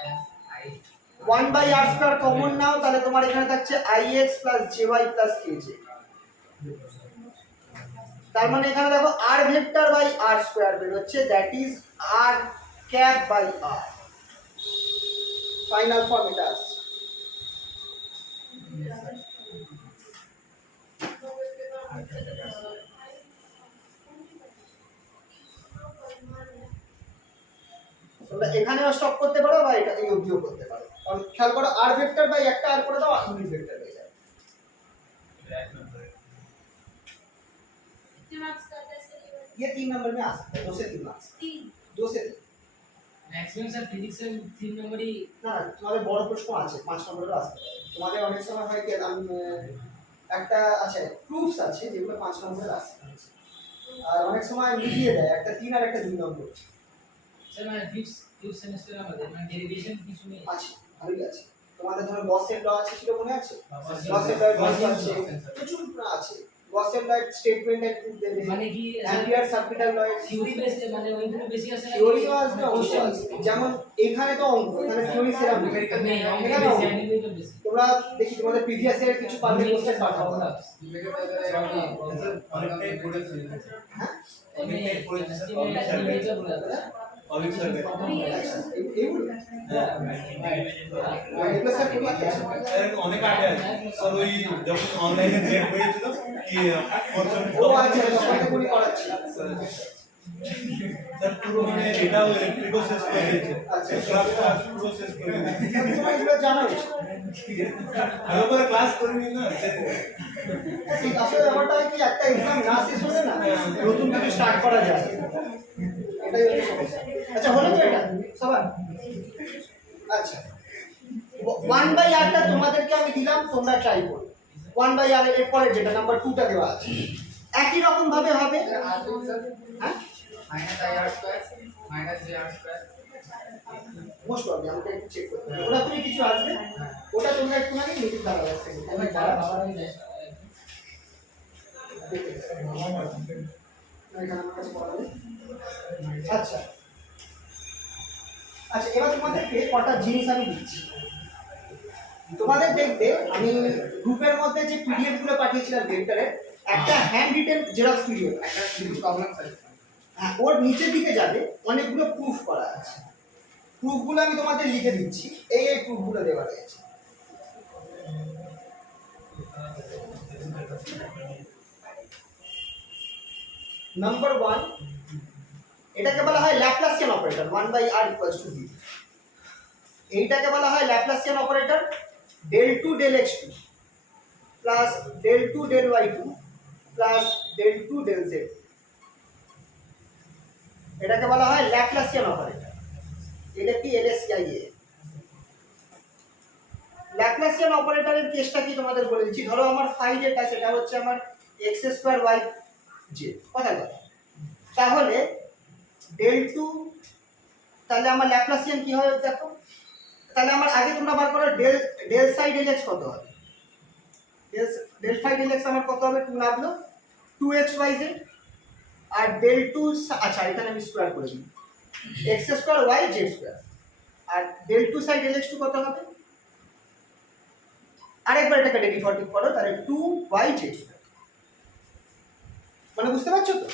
1 by r square common নাও তাহলে তোমার এখানে থাকছে ix plus jy plus kj তার মানে এখানে দেখো r vector by r square বের হচ্ছে that is r cap by r final form এটা আসছে তোমরা এখানেও স্টপ করতে পারো বা এটা এই অবধিও করতে পারো কারণ খেয়াল করো r ভেক্টর বাই একটা r করে দাও ইউনিট ভেক্টর হয়ে যাবে कितने मार्क्स का आता है सर ये 3 नंबर में आ सकता है 2 से 3 मार्क्स 2 से 3 ম্যাক্সিমাম স্যার ফিজিক্সের 3 নম্বরই না তোমাদের বড় প্রশ্ন আছে 5 নম্বরের আসতে পারে তোমাদের অনেক সময় হয় কি একটা আছে প্রুফস আছে যেগুলো 5 নম্বরের আসে আর অনেক সময় মিলিয়ে দেয় একটা 3 আর একটা 2 নম্বর স্যার মানে ফিফথ সেমিস্টার আমাদের মানে ডেরিভেশন কিছু নেই আছে ভালোই আছে তোমাদের ধরো গসের ল আছে ছিল মনে আছে Gaussian গসের ল আছে প্রচুর আছে গসের ল স্টেটমেন্ট এর প্রুফ দেবে মানে কি অ্যাম্পিয়ার সার্কিটাল ল থিওরি বেস মানে ওইগুলো বেশি আছে না থিওরি আসবে অবশ্যই আসবে। যেমন এখানে তো অঙ্ক এখানে থিওরি সেরা নেই এখানে অঙ্কের অঙ্ক। বেশি অ্যানিমেটর বেশি তোমরা দেখি তোমাদের প্রিভিয়াস এর কিছু পারলে কোশ্চেন পাঠাও অনেকটাই পড়েছি হ্যাঁ অনেকটাই পড়েছি অনেক স্যার এইগুলো এগুলো স্যার কি আছে অনেক আগে আছে স্যার ওই যখন অনলাইনে চেক হয়েছিল কি ও আচ্ছা তখন কোনি করাচ্ছি স্যার পুরো মানে এটাও ইলেকট্রিকও শেষ করে দিয়েছে আচ্ছা। ক্লাসটা পুরো শেষ করে দিয়েছে তোমরা এগুলো জানো ভালো করে ক্লাস করিনি না ঠিক আসলে ব্যাপারটা হয় কি একটা এক্সাম না শেষ হলে না নতুন কিছু স্টার্ট করা যায় এটাই হচ্ছে সমস্যা আচ্ছা হলো তো এটা সবার আচ্ছা 1 বাই r টা তোমাদেরকে আমি দিলাম তোমরা ট্রাই করো 1 বাই r এর পরে যেটা নাম্বার 2 টা দেওয়া আছে একই রকম ভাবে হবে হ্যাঁ minus IR square minus JR square most problem আমাকে একটু চেক করতে হবে ওটা তুমি কিছু আসবে ওটা তোমরা একটু মানে লিখে দাও আছে আমি বাবা দাঁড়াচ্ছি বাবা যায় এখানে আমার কাছে পড়া নেই। আচ্ছা আচ্ছা এবার তোমাদেরকে কটা জিনিস আমি দিচ্ছি তোমাদের দেখবে আমি গ্রুপের মধ্যে যে পিডিএফ গুলো পাঠিয়েছিলাম ভেক্টরের একটা হ্যান্ড রিটেন জেরক্স পিডিএফ একটা কিছু প্রবলেম আছে হ্যাঁ ওর নিচের দিকে যাবে অনেকগুলো প্রুফ করা আছে প্রুফগুলো আমি তোমাদের লিখে দিচ্ছি এই প্রুফগুলো দেওয়া রয়েছে নাম্বার 1 এটাকে বলা হয় ল্যাপ্লাসিয়ান অপারেটর 1/r = v এইটাকে বলা হয় Laplacian operator del 2 del x2 plus del 2 del y2 plus del 2 del z এটাকে বলা হয় ল্যাপ্লাসিয়ান অপারেটর এলএপি এলএসআইএ ল্যাপ্লাসিয়ান অপারেটরের কেসটা কি তোমাদের বলে দিচ্ছি ধরো আমার phi যেটা সেটা হচ্ছে আমার x2 y z কথা তাহলে del 2 তাহলে আমার ল্যাপ্লাসিয়ান কি হবে দেখো তাহলে আমার আগে তোমরা বার করো del psi del x কত হবে del phi del x আমার কত হবে 2 নামলো 2xyz আর del 2 আচ্ছা এখানে আমি স্কয়ার করে দিই x2 y z2 আর del 2 psi del x2 কত হবে আরেকবার এটাকে ডেরিভেটিভ করো তাহলে 2y z2 মানে বুঝতে পারছো তো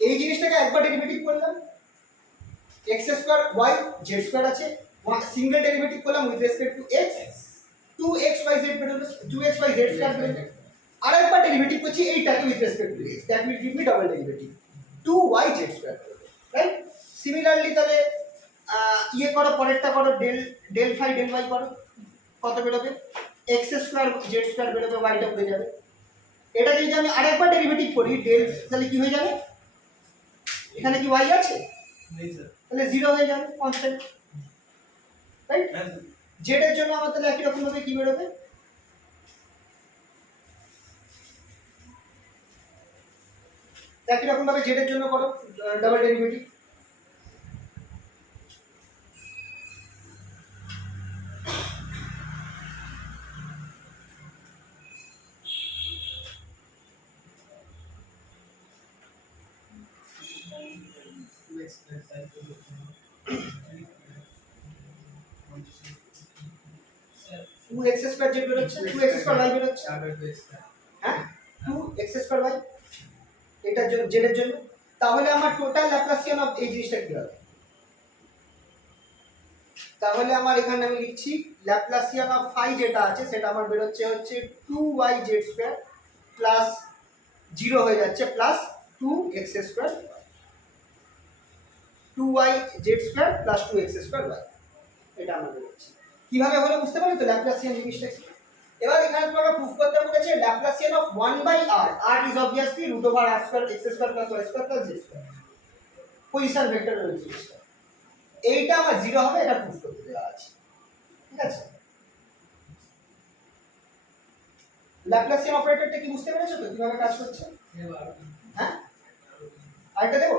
এই জিনিসটাকে একবার ডেরিভেটিভ করলাম x2 y z2 আছে সিঙ্গেল ডেরিভেটিভ করলাম with respect to x 2xyz বেরোবে 2xyz স্কয়ার বেরোবে আরেকবার ডেরিভেটিভ করছি এইটাকে with respect to x that will give me double derivative 2yz square বেরোবে রাইট সিমিলারলি তাহলে ইয়ে করো পরেরটা করো del phi del y করো কত বেরোবে x2 z2 বেরোবে yটা উড়ে যাবে এটা যদি আমি আরেকবার ডেরিভেটিভ করি del তাহলে কি হয়ে যাবে এখানে কি y আছে নেই স্যার তাহলে 0 হয়ে যাবে কনস্ট্যান্ট রাইট z এর জন্য আমার তাহলে একই রকম ভাবে কি বেরোবে একই রকম ভাবে z এর জন্য করো double derivative 2x square z বেরোচ্ছে 2x স্কয়ার y বেরোচ্ছে यहाँ पे तो इसका হ্যাঁ 2x স্কয়ার y এটার জন্য z এর জন্য তাহলে আমার টোটাল ল্যাপ্লাসিয়ান অফ এই জিনিসটা কি হবে তাহলে আমার এখানে আমি লিখছি ল্যাপ্লাসিয়ান অফ ফাই যেটা আছে সেটা আমার বেরোচ্ছে হচ্ছে 2yz স্কয়ার প্লাস 0 হয়ে যাচ্ছে plus 2x square 2yz square plus 2x square y এটা আমরা বেরোচ্ছে কিভাবে হলো বুঝতে পারলে তো ল্যাপ্লাসিয়ান জিনিসটা কি এবার এখানে তোমাকে প্রুফ করতে বলেছে Laplacian of 1/r r is obviously root over r square x square plus y square plus z square position vector এর জিনিসটা এইটা আমার 0 হবে এটা প্রুফ করতে দেওয়া আছে ঠিক আছে ল্যাপ্লাসিয়ান অপারেটরটা কি বুঝতে পেরেছো তো কিভাবে কাজ করছে ये बात হ্যাঁ আরেকটা দেবো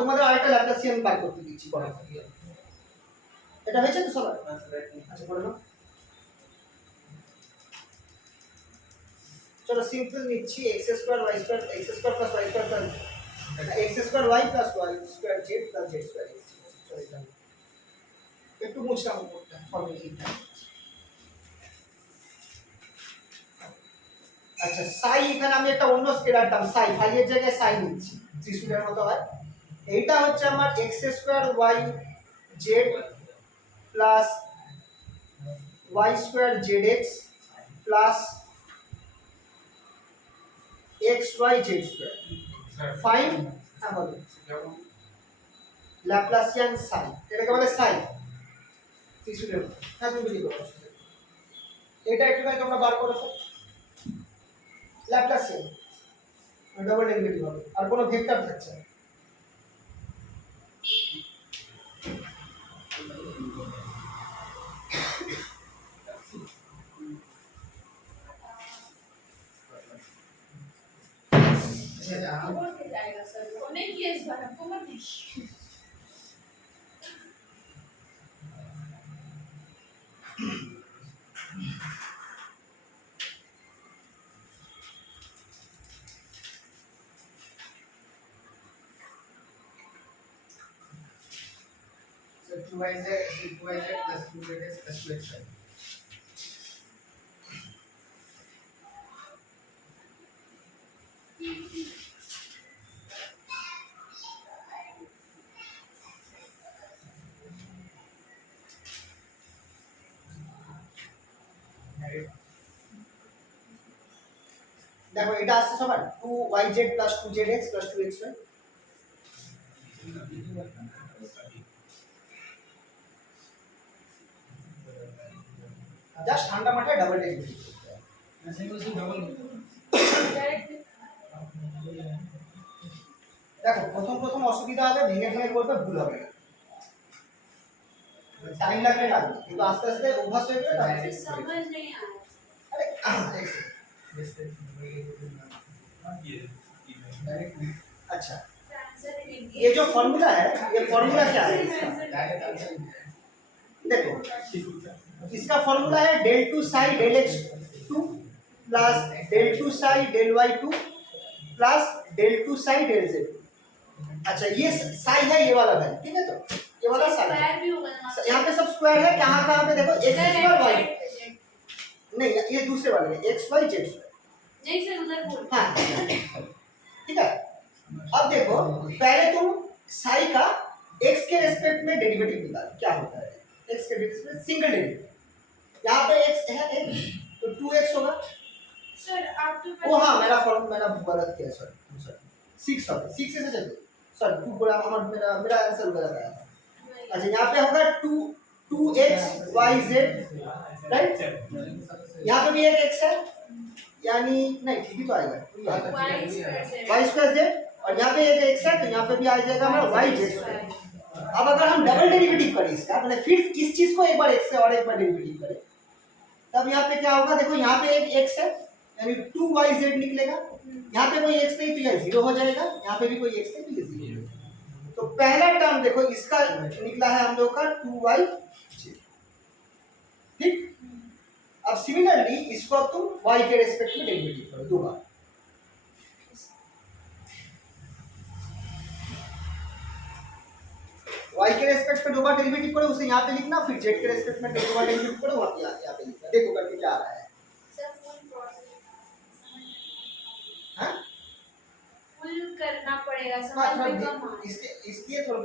তোমাদের আরেকটা ল্যাপ্লাসিয়ান বার করতে দিচ্ছি পরে এটা হয়েছে তো সবার আচ্ছা করে নাও চলো সিম্পল নিচ্ছি x square y square x square plus y square plus x square y plus y square z plus z square চলো এটা একটু মুছলাম উপরটা ফর্মুলা আচ্ছা সাই এখানে আমি একটা অন্য স্কেলার টার্ম সাই ফাই এর জায়গায় সাই নিচ্ছি ত্রিশুলের মতো হয় এইটা হচ্ছে আমার x square y z plus y square zx plus xy z square fine হ্যাঁ বলো ল্যাপ্লাসিয়ান সাই এটাকে বলে সাই ত্রিশুলের মতো হ্যাঁ তুমি লিখো এটা একটুখানি তোমরা বার করো ল্যাপ্লাসিয়ান ডাবল ডেরিভেটিভ হবে আর কোনো ভেক্টর থাকছে না बोल के जाएगा सर वो नहीं किया इस बार हमको मत दीजिए So 2yz plus 2zx plus 2xy. দেখো এটা আসছে সবার 2yz plus 2zx plus 2xy just ঠান্ডা মাথায় ডাবল ডেরিভেটিভ করতে হবে ऐसे को सिर्फ डबल डायरेक्ट দেখো প্রথম প্রথম অসুবিধা হবে ভেঙে ভেঙে করবে ভুল হবে টাইম লাগবে কিন্তু আস্তে আস্তে অভ্যাস হয়ে গেলে না समझ नहीं आया আরে अच्छा आंसर ही नहीं ये जो फॉर्मूला है ये फॉर्मूला क्या है इसका Direct answer. देखो इसका फॉर्मूला है del 2 psi del x2 plus del 2 psi del y2 plus del 2 psi del z अच्छा ये psi है ये वाला वैल्यू ठीक है तो ये वाला psi है स्क्वायर भी होगा ना यहाँ पे सब स्क्वायर है कहाँ पे देखो x स्क्वायर y नहीं ये दूसरे वाले में x y z स्क्वायर नहीं सर उधर बोल हाँ ठीक है अब देखो पहले तुम साई का x के रेस्पेक्ट में डेरिवेटिव निकालो क्या होता है x के रेस्पेक्ट में सिंगल डेरिवेटिव यहाँ पे x है x तो 2x होगा सर आप तो ओ हाँ मैंने गलत किया सॉरी 6 होगा 6 से चलो सॉरी 2 पूरा हमारा मेरा आंसर गलत आया अच्छा यहाँ पे होगा 2x y z राइट यहाँ पे भी एक x है यानी नहीं ठीक ही तो आएगा y स्क्वायर z और यहाँ पे एक x है तो यहाँ पे भी आ जाएगा हमारा y z स्क्वायर अब अगर हम डबल डेरिवेटिव करें इसका मतलब फिर इस चीज को एक बार x से और एक बार डेरिवेटिव करें तब यहाँ पे क्या होगा देखो यहाँ पे एक x है यानी 2yz निकलेगा यहाँ पे कोई x नहीं तो यह 0 हो जाएगा यहाँ पे भी कोई x नहीं तो ये 0 तो पहला टर्म देखो इसका निकला है हम लोग का 2y ठीक अब सिमिलरली इसको अब तुम y के रेस्पेक्ट में डेरिवेटिव करो दो बार y के रेस्पेक्ट में दो बार डेरिवेटिव करो उसे यहाँ पे लिखना, फिर z के रेस्पेक्ट में दो बार डेरिवेटिव करो वहाँ यहाँ पे लिखना। देखो करके क्या आ रहा है। सर फुल प्रोसेस हाँ फुल करना पड़ेगा, हाँ समझ थोड़ा में कम आ इसलिए थोड़ा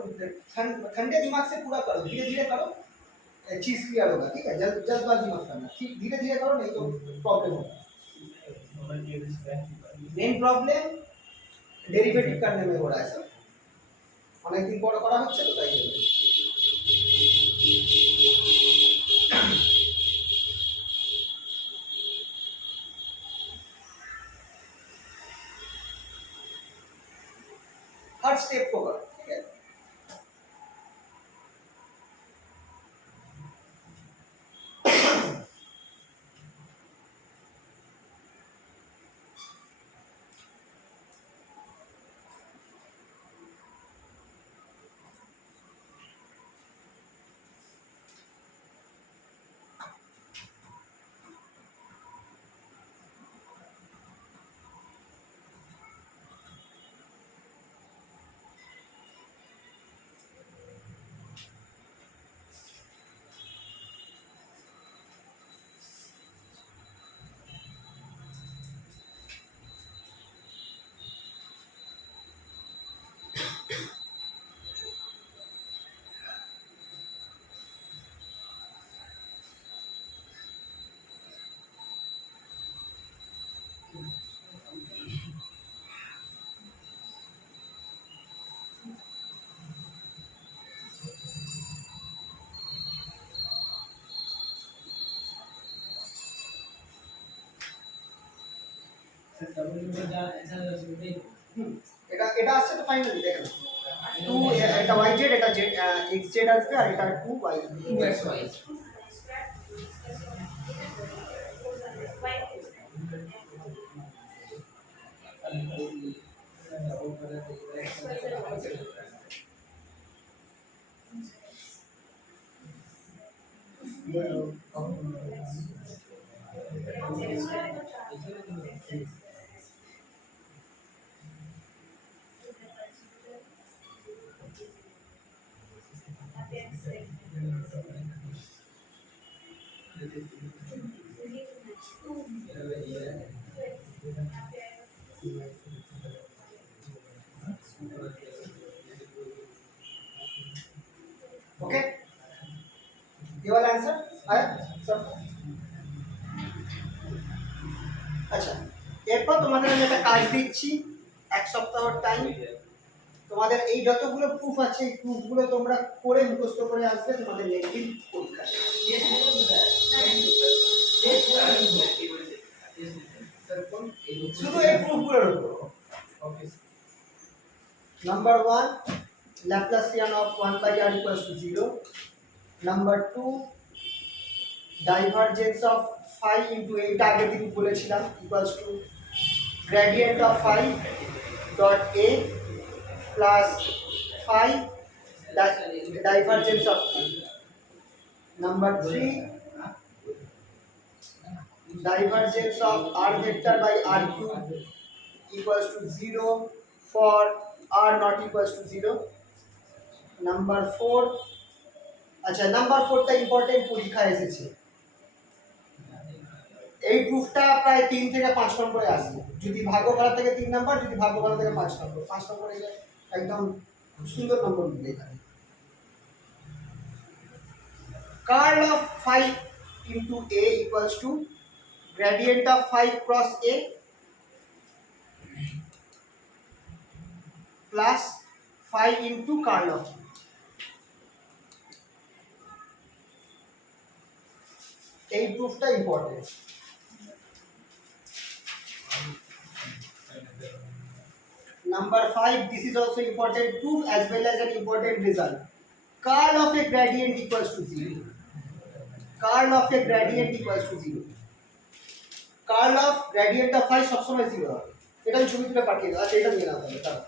ठंडे दिमाग से पूरा करो, धीरे धीरे करो, चीज क्लियर होगा। ठीक है, जल्दबाजी मत करना, ठीक धीरे धीरे करो नहीं तो प्रॉब्लम होगा। मेन प्रॉब्लम डेरिवेटिव करने में हो रहा है सब, অনেক দিন পরে করা হচ্ছে তো তাই জন্য। हर स्टेप को करो, ठीक है। এটা এটা আসছে তো ফাইনালি দেখেন 2 এটা yz এটা xz আসবে আর এটা 2y 2xy। ओके, ये वाला आंसर आया सब। আচ্ছা এরপর তোমাদের আমি একটা কাজ দিচ্ছি, এক সপ্তাহের টাইম। তোমাদের এই যতগুলো প্রুফ আছে এই প্রুফগুলো তোমরা করে মুখস্থ করে আসবে তোমাদের নেগেটিভ পরীক্ষায়। শুধু এই প্রুফগুলোর উপর। Number 1 Laplacian of 1/r equals to 0. Number 2 divergence of phi into 8 আগের দিন বলেছিলাম equals to gradient of phi dot a plus phi that divergence of a. Number 3 divergence of r vector by r cube equals to 0 for r not equals to 0. Number 4 আচ্ছা নাম্বার 4টা ইম্পর্টেন্ট পরীক্ষায় এসেছে। এই প্রুফটা প্রায় 3 থেকে 5 নম্বরে আসবে, যদি ভাগ্য ভালো থেকে 3 নাম্বার, যদি ভাগ্য ভালো থেকে 5 নম্বর। 5 নম্বরে একদম সুন্দর নম্বর দিবে এখানে। Curl of phi into a equals to gradient of phi cross a plus phi into curl of a. এই প্রুফটা important. Number 5, this is also important proof as well as an important result. Curl of a gradient equals to 0. Curl of a gradient equals to 0. Curl of gradient of phi সবসময় 0 হবে। এটা আমি ছবি তুলে পাঠিয়ে দেবো। আচ্ছা এটা নিয়ে নাও তাহলে তাহলে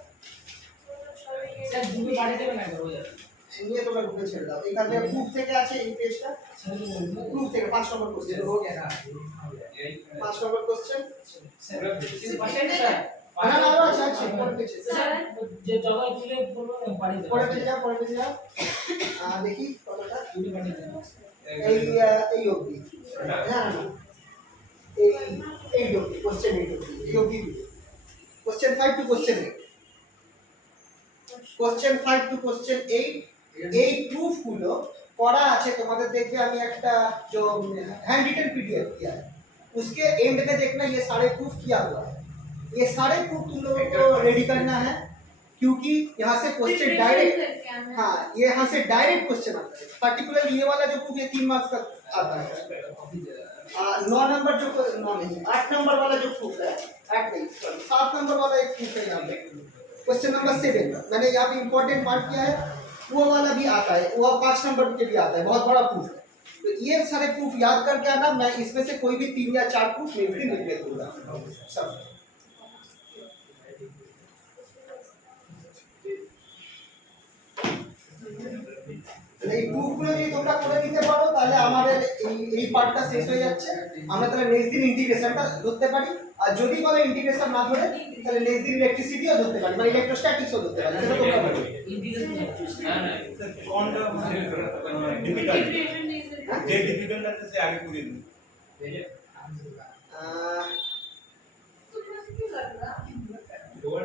স্যার দুটো বাড়ি দেবে না হয়ে যাবে। নিয়ে তোমরা গ্রুপে ছেড়ে দাও। এখান থেকে প্রুফ থেকে আছে এই পেজটা, প্রুফ থেকে 5 নম্বর কোশ্চেন। 5 নম্বর কোশ্চেন স্যার না না আরো আছে আছে পরের পেজে যে জগা তুলে বলবো না পারি পরের পেজে যাও দেখি কতটা দুটো পারি এই অবধি না না না এই অবধি কোশ্চেন এই অবধি question 5 to question 8 question 5 to question 8 এই প্রুফ গুলো पढ़ा আছে তোমাদের দেখবে আমি একটা जो हैंड रिटन पीडीएफ किया है उसके एंड में देखना ये सारे प्रूफ किया हुआ है ये सारे प्रूफ तुम लोगों को रेडी करना है क्योंकि यहाँ से क्वेश्चन डायरेक्ट हाँ ये यहाँ से डायरेक्ट क्वेश्चन आता है पर्टिकुलरली ये वाला जो प्रूफ ये 3 मार्क्स का आता है 9 नंबर जो 9 नहीं 8 नंबर वाला जो प्रूफ है 8 नहीं सॉरी 7 नंबर वाला एक प्रूफ है यहाँ पे क्वेश्चन नंबर 7 मैंने यहाँ पे इंपॉर्टेंट मार्क किया है वो वाला भी आता है वो 5 नंबर के भी आता है बहुत बड़ा प्रूफ है तो ये सारे प्रूफ याद करके आना मैं इसमें से कोई भी 3 या 4 प्रूफ मेरे से लिख दूंगा सब এই প্রুফগুলো যদি তোমরা করে দিতে পারো তাহলে আমাদের এই পার্টটা শেষ হয়ে যাচ্ছে আমরা তাহলে নেক্সট দিন ইন্টিগ্রেশনটা ধরতে পারি আর যদি বলে ইন্টিগ্রেশন না ধরে তাহলে নেক্সট দিন ইলেকট্রিসিটিও ধরতে পারি মানে ইলেকট্রোস্ট্যাটিক্সও ধরতে পারি সেটা তোমরা বলো सर कौन सा डिफिकल्ट जे डिफिकल्ट है से आगे पूरी दिन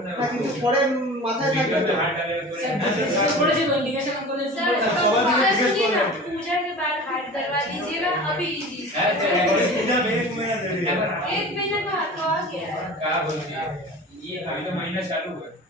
না কিন্তু পরে মাথায় থাকবে তো পড়েছি তো ইন্ডিকেশন করলে सर सुनिए ना पूजा के बाद हाथ करवा दीजिएगा अभी इजी इधर एक में एक महीने बाद तो आ गया है क्या बोल रही है ये अभी तो महीना चालू है